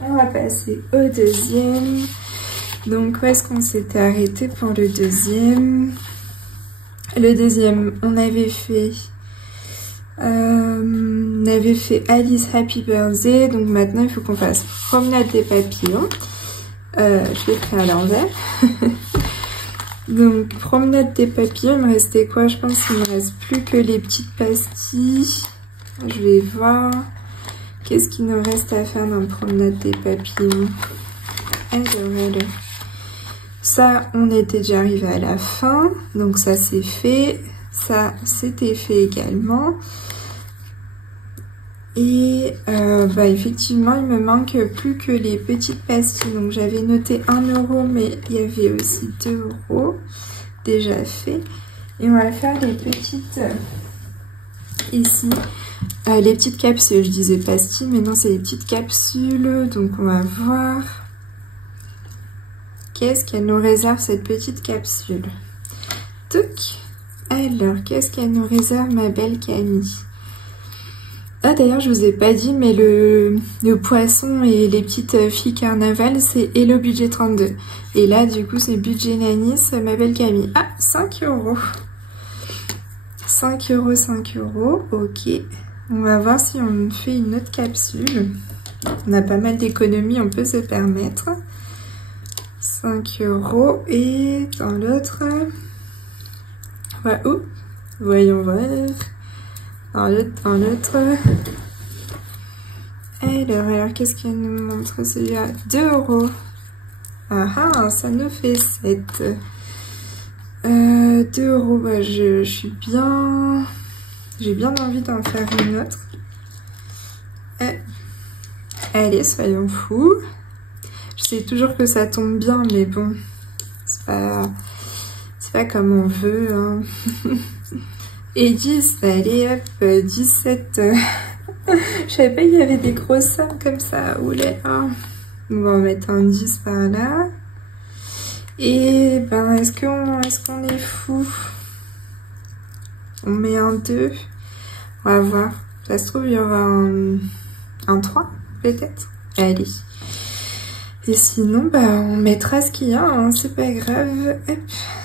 On va passer au deuxième. Donc où est-ce qu'on s'était arrêté pour le deuxième? Le deuxième, on avait fait Alice Happy Birthday. Donc maintenant, il faut qu'on fasse Promenade des papillons. Je l'ai pris à l'envers. Donc Promenade des papillons, il me restait quoi? Je pense qu'il me reste plus que les petites pastilles. Je vais voir. Qu'est-ce qu'il nous reste à faire dans Promenade des papillons? Alors. Ça, on était déjà arrivé à la fin. Donc ça, c'est fait. Ça, c'était fait également. Et effectivement, il me manque plus que les petites pastilles. Donc j'avais noté 1 €, mais il y avait aussi 2 € déjà fait. Et on va faire les petites ici. Les petites capsules, je disais pastilles, mais non, c'est les petites capsules. Donc on va voir qu'est-ce qu'elle nous réserve, cette petite capsule. Touc. Alors, qu'est-ce qu'elle nous réserve, ma belle Camille? Ah, d'ailleurs, je vous ai pas dit, mais le poisson et les petites filles carnaval, c'est Hello Budget 32. Et là, du coup, c'est Budget Nanis, ma belle Camille. Ah, 5 €. 5 €, 5 €. Ok. On va voir si on fait une autre capsule. On a pas mal d'économies, on peut se permettre. 5 € et dans l'autre, où? Voyons voir. Dans l'autre. Alors, qu'est-ce qu'elle nous montre celui-là? 2 €. Ah ah, ça nous fait 7. 2 €, bah, je suis bien... J'ai bien envie d'en faire une autre. Allez, soyons fous. Je sais toujours que ça tombe bien, mais bon, c'est pas comme on veut, hein. Et 10, allez hop, 17. Je savais pas qu'il y avait des grosses sommes comme ça. Oulala. On va en mettre un 10 par là. Et ben, est-ce qu'on est fou? On met un 2. On va voir. Ça se trouve, il y aura un 3, peut-être. Allez. Et sinon, bah, on mettra ce qu'il y a, hein, c'est pas grave. Hop.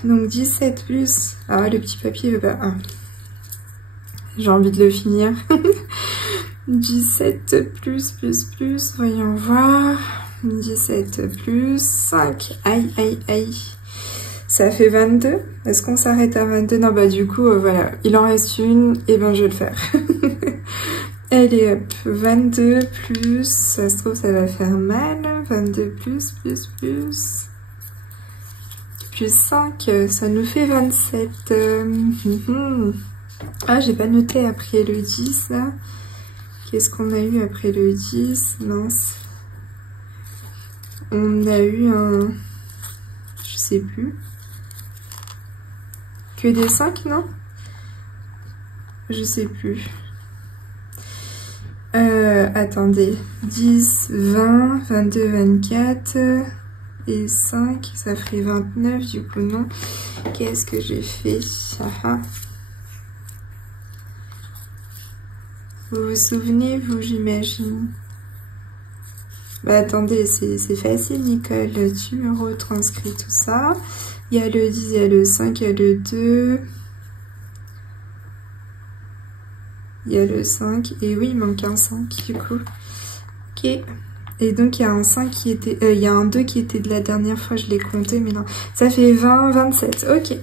Donc 17 plus. Ah, le petit papier veut pas. Ah. J'ai envie de le finir. 17 plus. Voyons voir. 17 plus 5. Aïe, aïe, aïe. Ça fait 22. Est-ce qu'on s'arrête à 22? Non, bah du coup, voilà. Il en reste une. Et ben, je vais le faire. Allez, hop. 22 plus. Ça se trouve, ça va faire mal. 22 plus. Plus 5. Ça nous fait 27. Ah, j'ai pas noté après le 10, là. Qu'est-ce qu'on a eu après le 10? Mince. On a eu un... Je sais plus. Que des 5, non? Je sais plus. Attendez. 10, 20, 22, 24... Et 5, ça ferait 29, du coup, non. Qu'est-ce que j'ai fait? Ah. Vous vous souvenez, vous, j'imagine? Bah attendez, c'est facile, Nicole. Tu me retranscris tout ça. Il y a le 10, il y a le 5, il y a le 2. Il y a le 5. Et oui, il manque un 5, du coup. Ok. Et donc, il y a un 5 qui était... il y a un 2 qui était de la dernière fois, je l'ai compté, mais non. Ça fait 20, 27. Ok.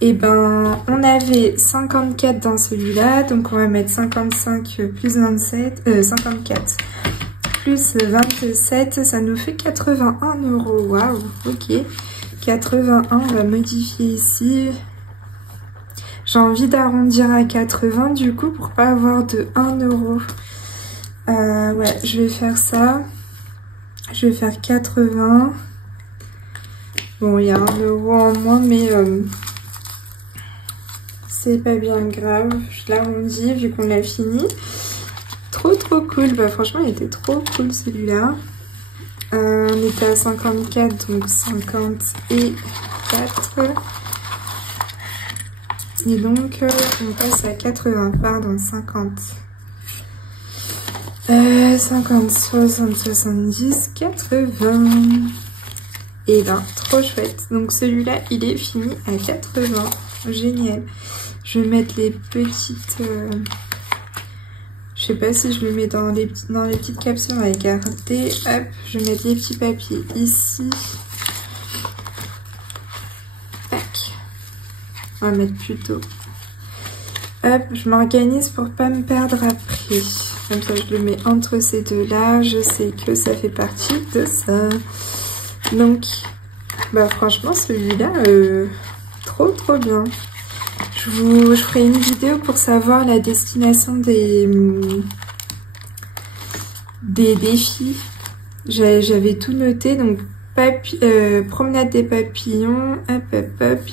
Et ben, on avait 54 dans celui-là, donc on va mettre 55 plus 27, 54 plus 27, ça nous fait 81 €. Waouh, ok. 81, on va modifier ici. J'ai envie d'arrondir à 80 du coup pour pas avoir de 1 €. Ouais, je vais faire ça. Je vais faire 80. Bon, il y a 1 € en moins, mais c'est pas bien grave. Je l'arrondis vu qu'on l'a fini. Trop cool. Bah franchement, il était trop cool celui-là. On était à 54, donc 54. Et donc, on passe à 80, pardon, 50. 50, 60, 70, 80. Et ben, trop chouette. Donc celui-là, il est fini à 80. Génial. Je vais mettre les petites... Je sais pas si je le mets dans les petites capsules. On va les garder. Hop, je vais mettre les petits papiers ici. Tac. On va mettre plutôt. Hop, je m'organise pour pas me perdre après. Comme ça, je le mets entre ces deux-là. Je sais que ça fait partie de ça. Donc, bah franchement, celui-là, trop bien. Je ferai une vidéo pour savoir la destination des défis. J'avais tout noté, donc promenade des papillons, hop,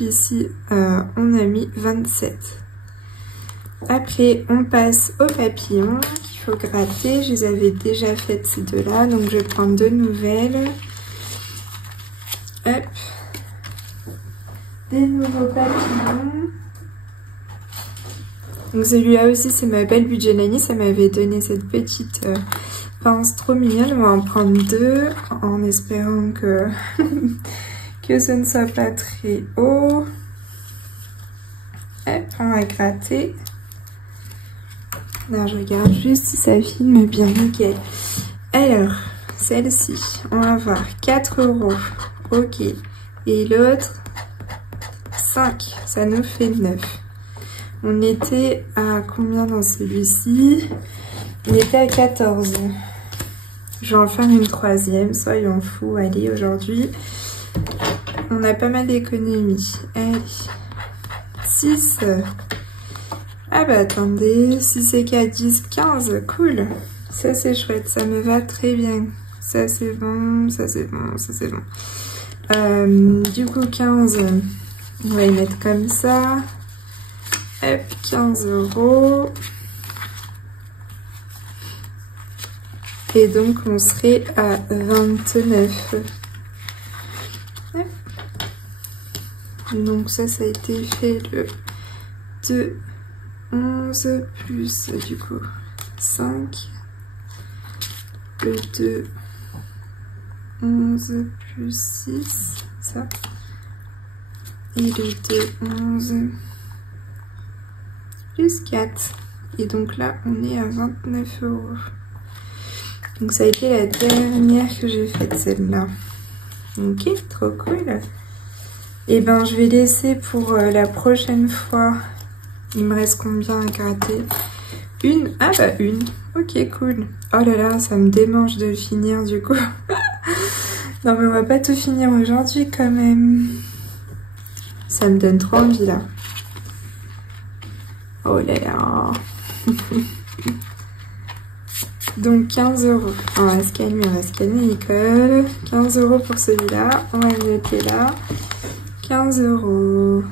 ici on a mis 27. Après on passe aux papillons qu'il faut gratter, je les avais déjà faites ces deux-là, donc je vais prendre deux nouvelles. Hop, des nouveaux papillons. Donc celui-là aussi, c'est ma belle Budget, ça m'avait donné cette petite pince trop mignonne. On va en prendre deux en espérant que, que ce ne soit pas très haut. Hop, on va gratter. Là, je regarde juste si ça filme bien, nickel. Alors, celle-ci, on va voir 4 €. Ok. Et l'autre, 5. Ça nous fait 9. On était à combien dans celui-ci? On était à 14. Je vais en faire une troisième, soyons fous. Allez, aujourd'hui, on a pas mal d'économies. Allez, 6. Ah bah attendez, 6 et 4, 10, 15, cool. Ça c'est chouette, ça me va très bien. Ça c'est bon, ça c'est bon, ça c'est bon. Du coup 15, on va y mettre comme ça. Hop, 15 €. Et donc on serait à 29. Hop. Donc ça a été fait le 2, 11 plus du coup 5. Le 2, 11 plus 6, ça. Et le 2, 11 plus 4. Et donc là, on est à 29 €. Donc ça a été la dernière que j'ai faite, celle-là. Ok, trop cool. Et ben, je vais laisser pour la prochaine fois. Il me reste combien à gratter? Une? Ah bah une. Ok, cool. Oh là là, ça me démange de le finir du coup. Non mais on va pas tout finir aujourd'hui quand même. Ça me donne trop envie là. Oh là là. Donc 15 €. On va se calmer Nicole. 15 € pour celui-là. On va le noter là. 15 €.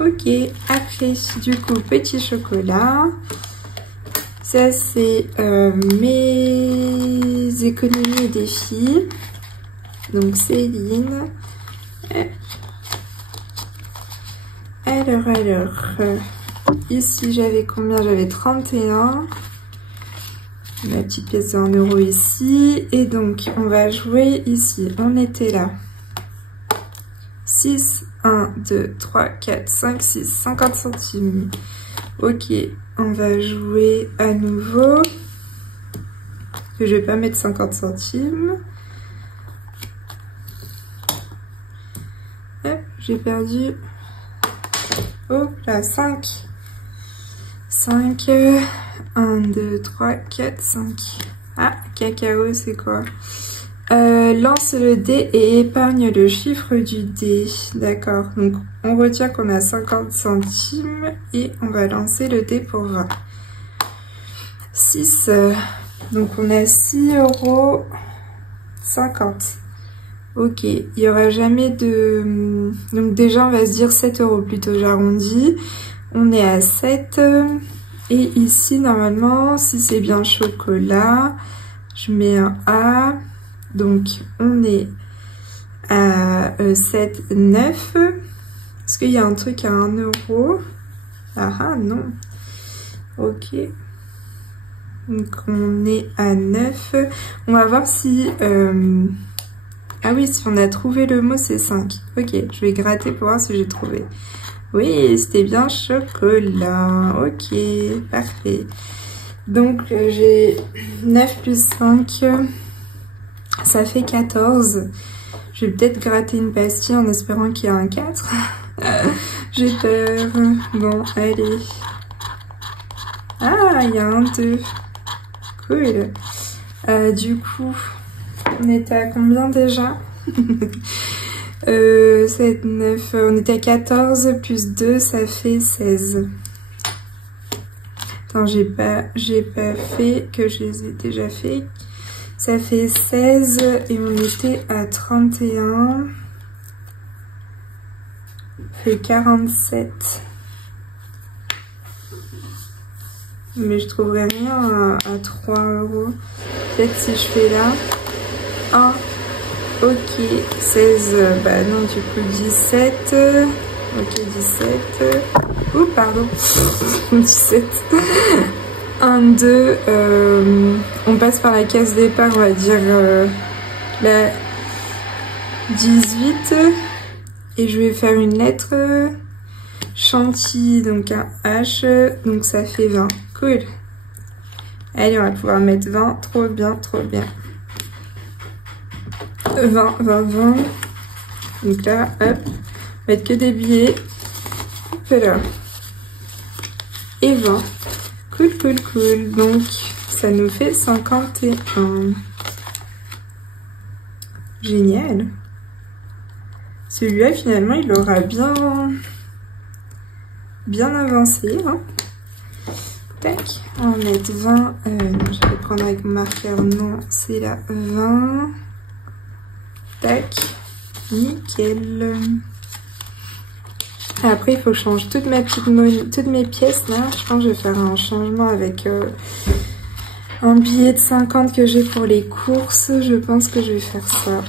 Ok. Après, du coup, petit chocolat. Ça, c'est mes économies et défis. Donc, Céline. Alors. Ici, j'avais combien? J'avais 31. La petite pièce de 1 € ici. Et donc, on va jouer ici. On était là. 6, 1, 2, 3, 4, 5, 6, 50 centimes. Ok, on va jouer à nouveau. Je vais pas mettre 50 centimes. Hop, j'ai perdu. Hop là, 5. 5, 1, 2, 3, 4, 5. Ah, cacao, c'est quoi? Lance le dé et épargne le chiffre du dé. D'accord, donc on retient qu'on a 50 centimes et on va lancer le dé pour 20. 6, donc on a 6,50 €. Ok, il n'y aura jamais de... Donc déjà on va se dire 7 € plutôt, j'arrondis. On est à 7. Et ici normalement, si c'est bien chocolat, je mets un A. Donc on est à 7, 9. Est-ce qu'il y a un truc à 1 €? Ah non. Ok. Donc on est à 9. On va voir si... Ah oui, si on a trouvé le mot, c'est 5. Ok, je vais gratter pour voir si j'ai trouvé. Oui, c'était bien chocolat. Ok, parfait. Donc j'ai 9 plus 5, ça fait 14. Je vais peut-être gratter une pastille en espérant qu'il y a un 4. J'ai peur. Bon, allez. Ah, il y a un 2. Cool. Du coup, on était à combien déjà 7, 9, on était à 14 plus 2, ça fait 16. Attends, j'ai pas fait, que je les ai déjà fait. Ça fait 16 et on était à 31. Ça fait 47. Mais je trouverai rien à 3 €. Peut-être si je fais là. 1. Ok, 16. Bah non, du coup 17. Ok, 17. Ouh, pardon. 17. 1, 2. On passe par la case départ, on va dire la 18. Et je vais faire une lettre chantilly, donc un H. Donc ça fait 20. Cool. Allez, on va pouvoir mettre 20. Trop bien, trop bien. 20, 20, 20. Donc là, hop. On va mettre que des billets. Voilà. Et 20. Cool, cool, cool. Donc, ça nous fait 51. Génial. Celui-là, finalement, il aura bien avancé. Hein. Tac. On va mettre 20. Non, je vais prendre avec mon marqueur. Non, c'est là. 20. Tac. Nickel. Après, il faut que je change toutes mes pièces là. Je pense que je vais faire un changement avec un billet de 50 que j'ai pour les courses. Je pense que je vais faire ça.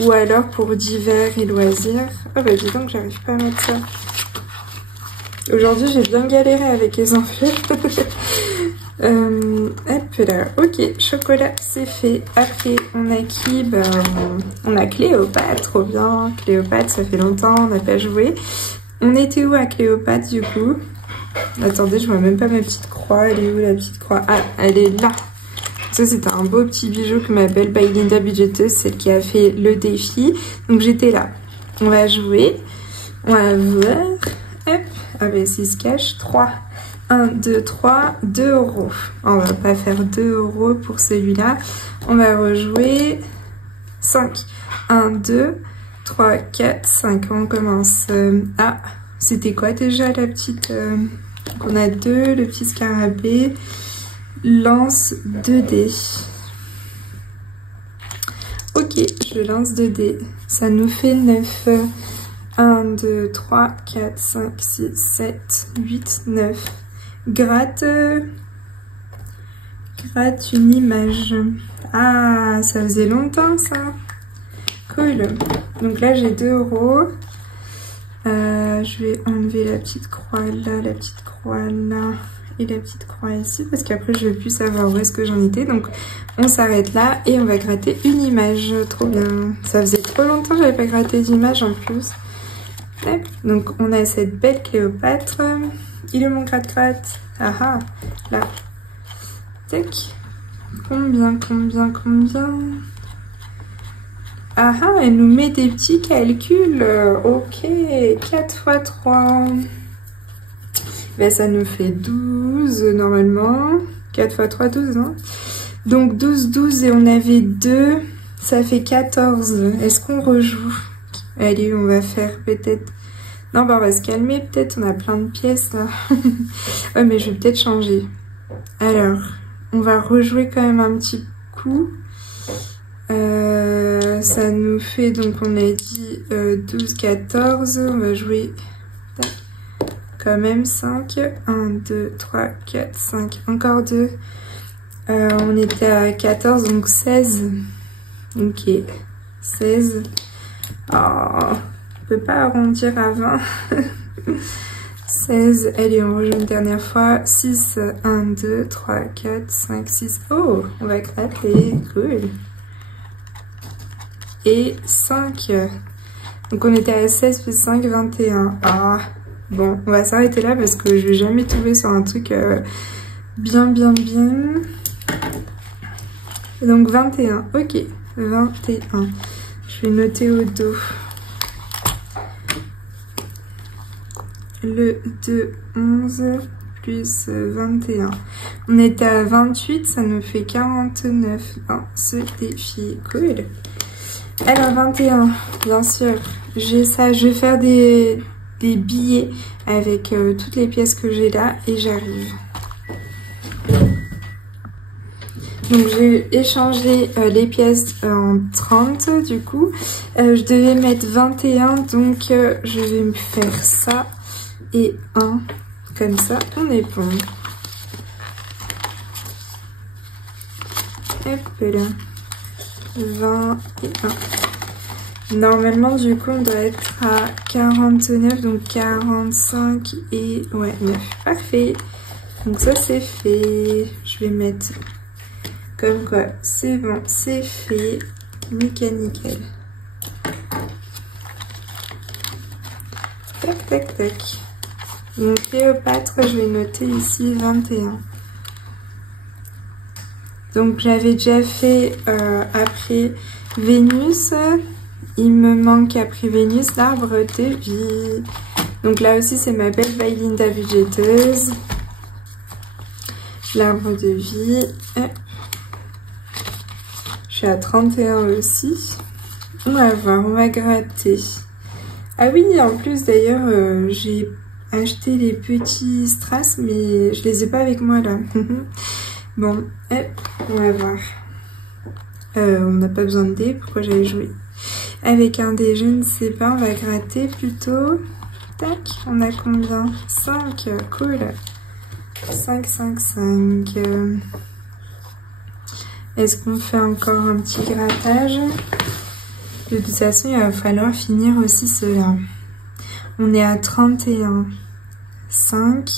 Ou alors pour divers et loisirs. Oh bah dis donc, j'arrive pas à mettre ça. Aujourd'hui, j'ai bien galéré avec les enveloppes. Hop là. Ok, chocolat, c'est fait. Après, on a qui? Ben, on a Cléopâtre, trop bien. Cléopâtre, ça fait longtemps, on n'a pas joué. On était où à Cléopâtre, du coup? Attendez, je vois même pas ma petite croix. Elle est où, la petite croix? Ah, elle est là. Ça, c'est un beau petit bijou que m'appelle by Linda Budgeteuse, celle qui a fait le défi. Donc, j'étais là. On va jouer. On va voir. Hop. Ah ben, s'il se cache. 3. 1, 2, 3. 2 €. On va pas faire 2 € pour celui-là. On va rejouer. 5. 1, 2, 3, 4, 5. On commence. Ah, c'était quoi déjà la petite... On a 2, le petit scarabée. Lance 2 dés. Ok, je lance 2 dés. Ça nous fait 9. 1, 2, 3, 4, 5, 6, 7, 8, 9. Gratte une image. Ah, ça faisait longtemps ça. Cool. Donc là, j'ai 2 €. Je vais enlever la petite croix là, la petite croix là. Et la petite croix ici, parce qu'après je vais plus savoir où est-ce que j'en étais. Donc on s'arrête là et on va gratter une image. Trop bien. Ça faisait trop longtemps que j'avais pas gratté d'image en plus. Hop. Donc on a cette belle Cléopâtre. Il est mon gratte-gratte. Ah ah, là. Tac. Combien? Ah ah, elle nous met des petits calculs. Ok, 4 x 3. Ben, ça nous fait 12 normalement. 4 x 3, 12, non? Donc 12, 12 et on avait 2. Ça fait 14. Est-ce qu'on rejoue? Allez, on va faire peut-être... Non, bah on va se calmer peut-être. On a plein de pièces là. Ouais, mais je vais peut-être changer. Alors, on va rejouer quand même un petit coup. Ça nous fait, donc on a dit 12, 14. On va jouer... Quand même 5, 1, 2, 3, 4, 5, encore 2. On était à 14, donc 16. Ok, 16. Oh, on peut pas arrondir à 20. 16, allez, on rejoue une dernière fois. 6, 1, 2, 3, 4, 5, 6. Oh, on va gratter, cool. Et 5. Donc on était à 16 plus 5, 21. Ah, bon, on va s'arrêter là parce que je vais jamais tomber sur un truc bien. Et donc 21, ok, 21. Je vais noter au dos. Le 2, 11 plus 21. On était à 28, ça nous fait 49 dans ce défi. Cool. Alors 21, bien sûr, j'ai ça. Je vais faire des billets avec toutes les pièces que j'ai là et j'arrive. Donc j'ai échangé les pièces en 30 du coup. Je devais mettre 21, donc je vais me faire ça. Et 1, comme ça, on est bon. Hop là. 20 et 1. Normalement, du coup, on doit être à 49, donc 45 et... ouais, 9. Parfait. Donc ça, c'est fait. Je vais mettre comme quoi. C'est bon, c'est fait. Nickel. Tac, tac, tac. Donc Cléopâtre, je vais noter ici 21. Donc j'avais déjà fait après Vénus. Il me manque après Vénus l'arbre de vie. Donc là aussi c'est ma belle Valinda budgéteuse. L'arbre de vie. Je suis à 31 aussi. On va voir, on va gratter. Ah oui, en plus d'ailleurs, j'ai acheté les petits strass, mais je les ai pas avec moi là. Bon, hop, on va voir. On n'a pas besoin de dés, pourquoi j'allais jouer avec un dé, je ne sais pas, on va gratter plutôt. Tac, on a combien? 5, cool. 5. Est-ce qu'on fait encore un petit grattage? De toute façon, il va falloir finir aussi cela. On est à 31, 5.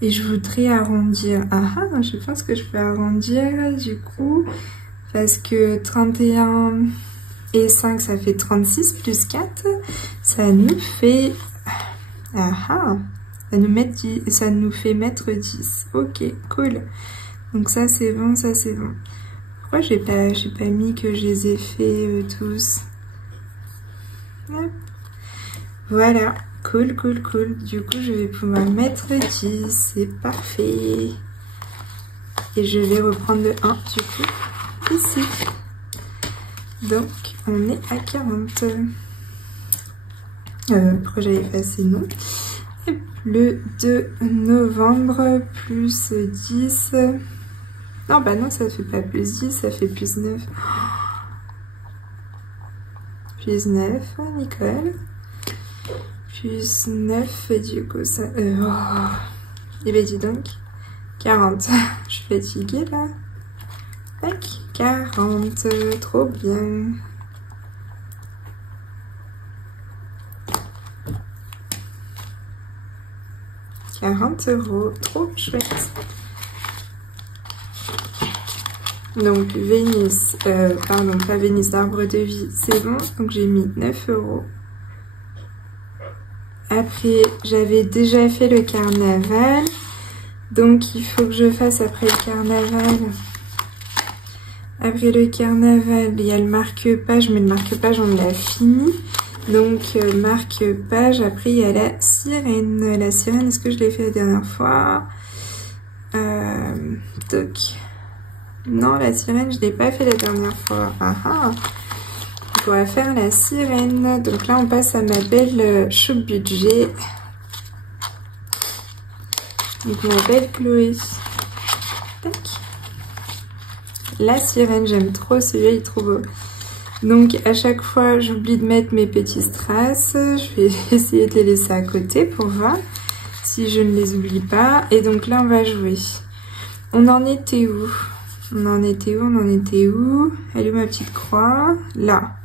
Et je voudrais arrondir. Ah, je pense que je peux arrondir du coup. Parce que 31 et 5, ça fait 36 plus 4. Ça nous fait... Ah, ça nous fait mettre 10. Ok, cool. Donc ça c'est bon, ça c'est bon. Pourquoi j'ai pas mis que je les ai fait tous? Voilà, cool. Du coup, je vais pouvoir mettre 10, c'est parfait. Et je vais reprendre le 1 du coup ici. Donc, on est à 40. Pourquoi j'avais effacé non? Et le 2 novembre plus 10. Non, bah non, ça fait pas plus 10, ça fait plus 9. Plus 9, Nicole. Plus 9, du coup, ça... Et ben dis donc, 40. Je suis fatiguée, là. Tac, 40, trop bien. €40, trop chouette. Donc Vénus, pardon, pas Vénus, arbre de vie, c'est bon. Donc j'ai mis 9 €. Après, j'avais déjà fait le carnaval. Donc il faut que je fasse après le carnaval. Après le carnaval, il y a le marque-page, mais le marque-page, on l'a fini. Donc marque-page, après il y a la sirène. La sirène, est-ce que je l'ai fait la dernière fois? Donc... non, la sirène, je l'ai pas fait la dernière fois. On va faire la sirène. Donc là, on passe à ma belle chou budget. Donc ma belle Chloé. Tac. La sirène, j'aime trop, celui-là, il est trop beau. Donc à chaque fois, j'oublie de mettre mes petits strass. Je vais essayer de les laisser à côté pour voir si je ne les oublie pas. Et donc là, on va jouer. On en était où? On en était où? Elle est où ma petite croix? Là.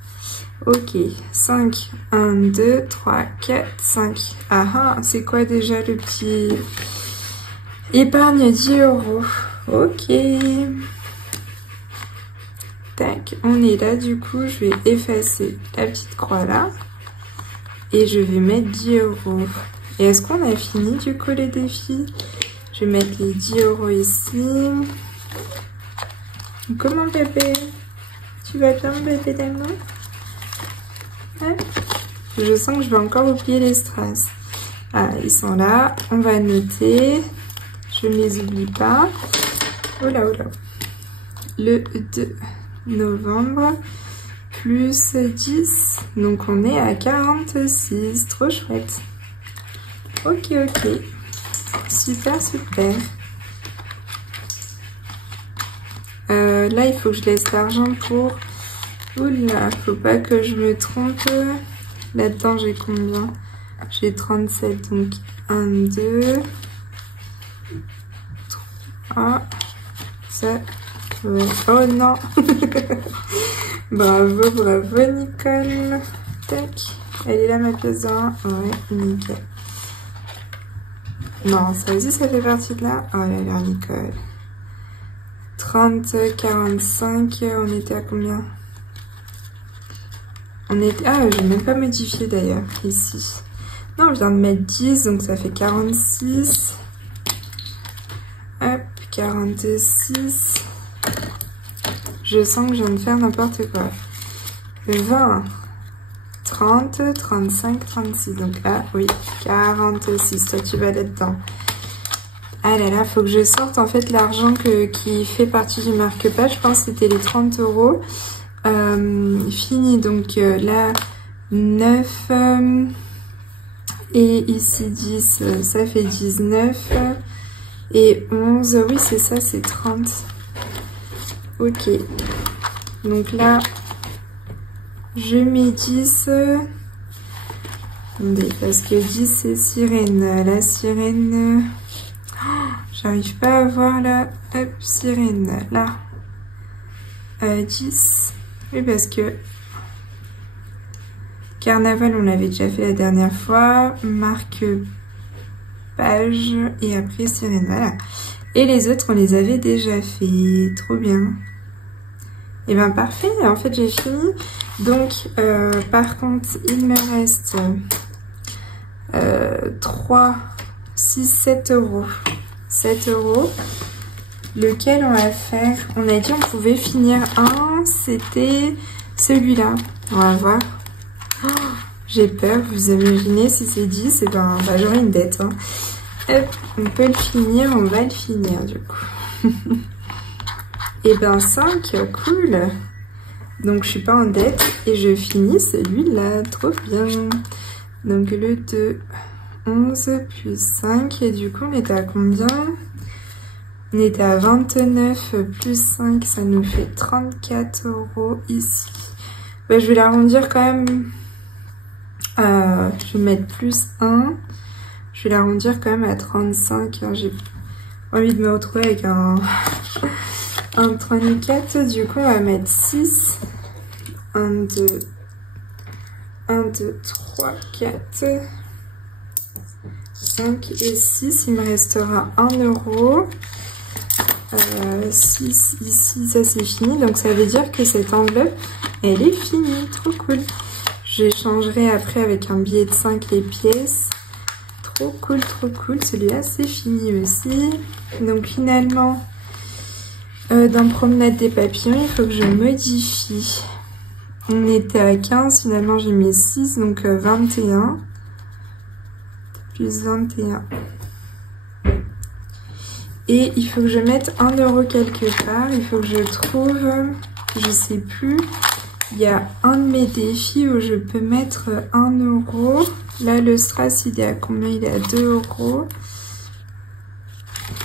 Ok, 5, 1, 2, 3, 4, 5. Ah ah, c'est quoi déjà le petit... Épargne 10 €. Ok. Tac, on est là, du coup, je vais effacer la petite croix là. Et je vais mettre 10 €. Et est-ce qu'on a fini, du coup, les défis? Je vais mettre les 10 € ici. Comment, bébé? Tu vas bien, bébé d'amour? Ouais. Je sens que je vais encore oublier les strass. Ah, ils sont là. On va noter. Je ne les oublie pas. Oh là, oh là. Le 2 novembre plus 10. Donc on est à 46. Trop chouette. Ok, ok. Super, super. Là, il faut que je laisse l'argent pour... Oula, faut pas que je me trompe. Là-dedans, j'ai combien? J'ai 37, donc 1, 2, 3, ça... Ouais. Oh non. Bravo, bravo, Nicole. Tac. Elle est là, ma pièce de 1. Ouais, nickel. Non, ça aussi, ça fait partie de là. Oh là là, Nicole. 30, 45, on était à combien? On était... Ah, je n'ai même pas modifié d'ailleurs, ici. Non, je viens de mettre 10, donc ça fait 46. Hop, 46. Je sens que je viens de faire n'importe quoi. 20, 30, 35, 36. Donc là, oui, 46. Toi, tu vas là-dedans. Ah là là, faut que je sorte en fait l'argent qui fait partie du marque-page. Je pense que c'était les 30 €. Fini, donc là, 9 et ici 10, ça fait 19. Et 11, oui, c'est ça, c'est 30. Ok. Donc là, je mets 10. Attendez, parce que 10, c'est sirène. La sirène... J'arrive pas à voir la hop, sirène. Là. 10. Oui, parce que... Carnaval, on l'avait déjà fait la dernière fois. Marque page. Et après, sirène. Voilà. Et les autres, on les avait déjà fait. Trop bien. Et ben parfait. En fait, j'ai fini. Donc, par contre, il me reste 3, 6, 7 €. 7 €. Lequel on va faire? On a dit on pouvait finir un. C'était celui-là. On va voir. Oh, j'ai peur. Vous imaginez si c'est 10, et ben j'aurai une dette. Hein. Hop, on peut le finir. On va le finir du coup. Et ben 5, cool. Donc je suis pas en dette. Et je finis celui-là. Trop bien. Donc le 2... 11 plus 5, et du coup on était à combien? On était à 29 plus 5, ça nous fait 34 € ici. Bah, je vais l'arrondir quand même. Je vais mettre plus 1. Je vais l'arrondir quand même à 35. Hein. J'ai envie de me retrouver avec un 34. Du coup on va mettre 6. 1, 2, 1, 2, 3, 4... 5 et 6, il me restera 1 €. 6 ici, ça c'est fini. Donc ça veut dire que cette enveloppe, elle est finie. Trop cool. J'échangerai après avec un billet de 5 les pièces. Trop cool, trop cool. Celui-là, c'est fini aussi. Donc finalement, dans Promenade des Papillons, il faut que je modifie. On était à 15, finalement j'ai mis 6, donc 21. Plus 21. Et il faut que je mette 1 € quelque part. Il faut que je trouve, je sais plus, il y a un de mes défis où je peux mettre 1 €. Là, le strass, il est à combien? Il est à 2 €.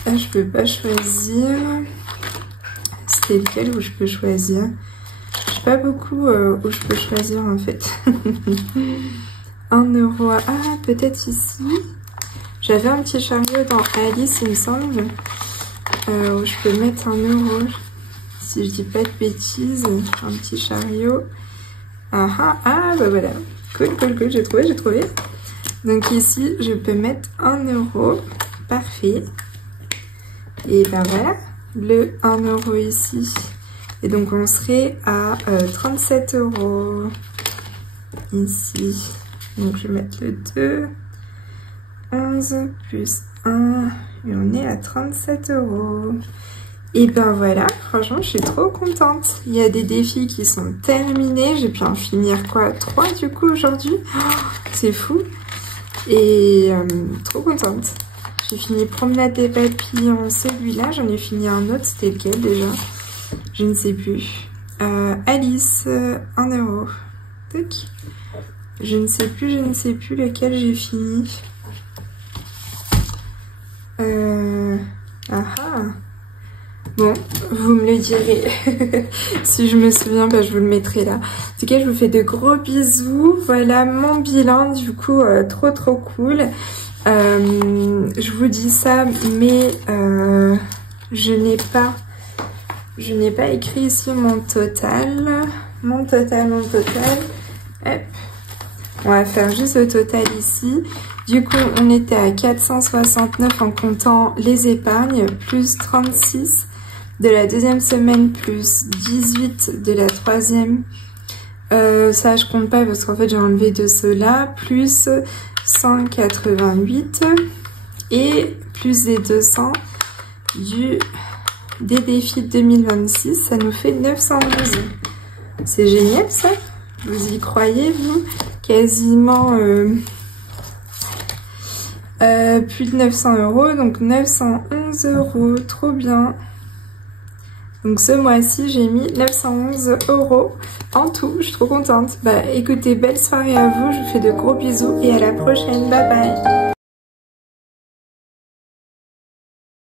Là, je peux pas choisir. C'était lequel où je peux choisir? Je sais pas beaucoup où je peux choisir en fait. 1 €. Ah, peut-être ici. J'avais un petit chariot dans Alice, il me semble, où je peux mettre 1 €. Si je dis pas de bêtises, un petit chariot. Bah voilà. Cool, j'ai trouvé. Donc ici, je peux mettre 1 euro. Parfait. Et ben voilà, le 1 euro ici. Et donc on serait à 37 euros ici. Donc je vais mettre le 2. 11 plus 1. Et on est à 37 euros. Et ben voilà, franchement, je suis trop contente. Il y a des défis qui sont terminés. J'ai pu en finir quoi 3 du coup aujourd'hui. C'est fou. Et trop contente. J'ai fini Promenade des papillons, celui-là. J'en ai fini un autre. C'était lequel déjà? Je ne sais plus. Alice, 1 euro. Tac. Je ne sais plus lequel j'ai fini. Bon, vous me le direz. Si je me souviens, bah, je vous le mettrai là. En tout cas, je vous fais de gros bisous. Voilà mon bilan, du coup, trop cool. Je vous dis ça, mais je n'ai pas écrit ici mon total. Mon total. Hop. On va faire juste le total ici. Du coup, on était à 469 en comptant les épargnes, plus 36 de la deuxième semaine, plus 18 de la troisième. Ça, je compte pas parce qu'en fait, j'ai enlevé de ceux-là, plus 188 et plus des 200 des défis 2026. Ça nous fait 912. C'est génial, ça. Vous y croyez, vous? Quasiment plus de 900 euros, donc 911 euros, trop bien. Donc ce mois-ci, j'ai mis 911 euros en tout, je suis trop contente. Bah écoutez, belle soirée à vous, je vous fais de gros bisous et à la prochaine, bye bye.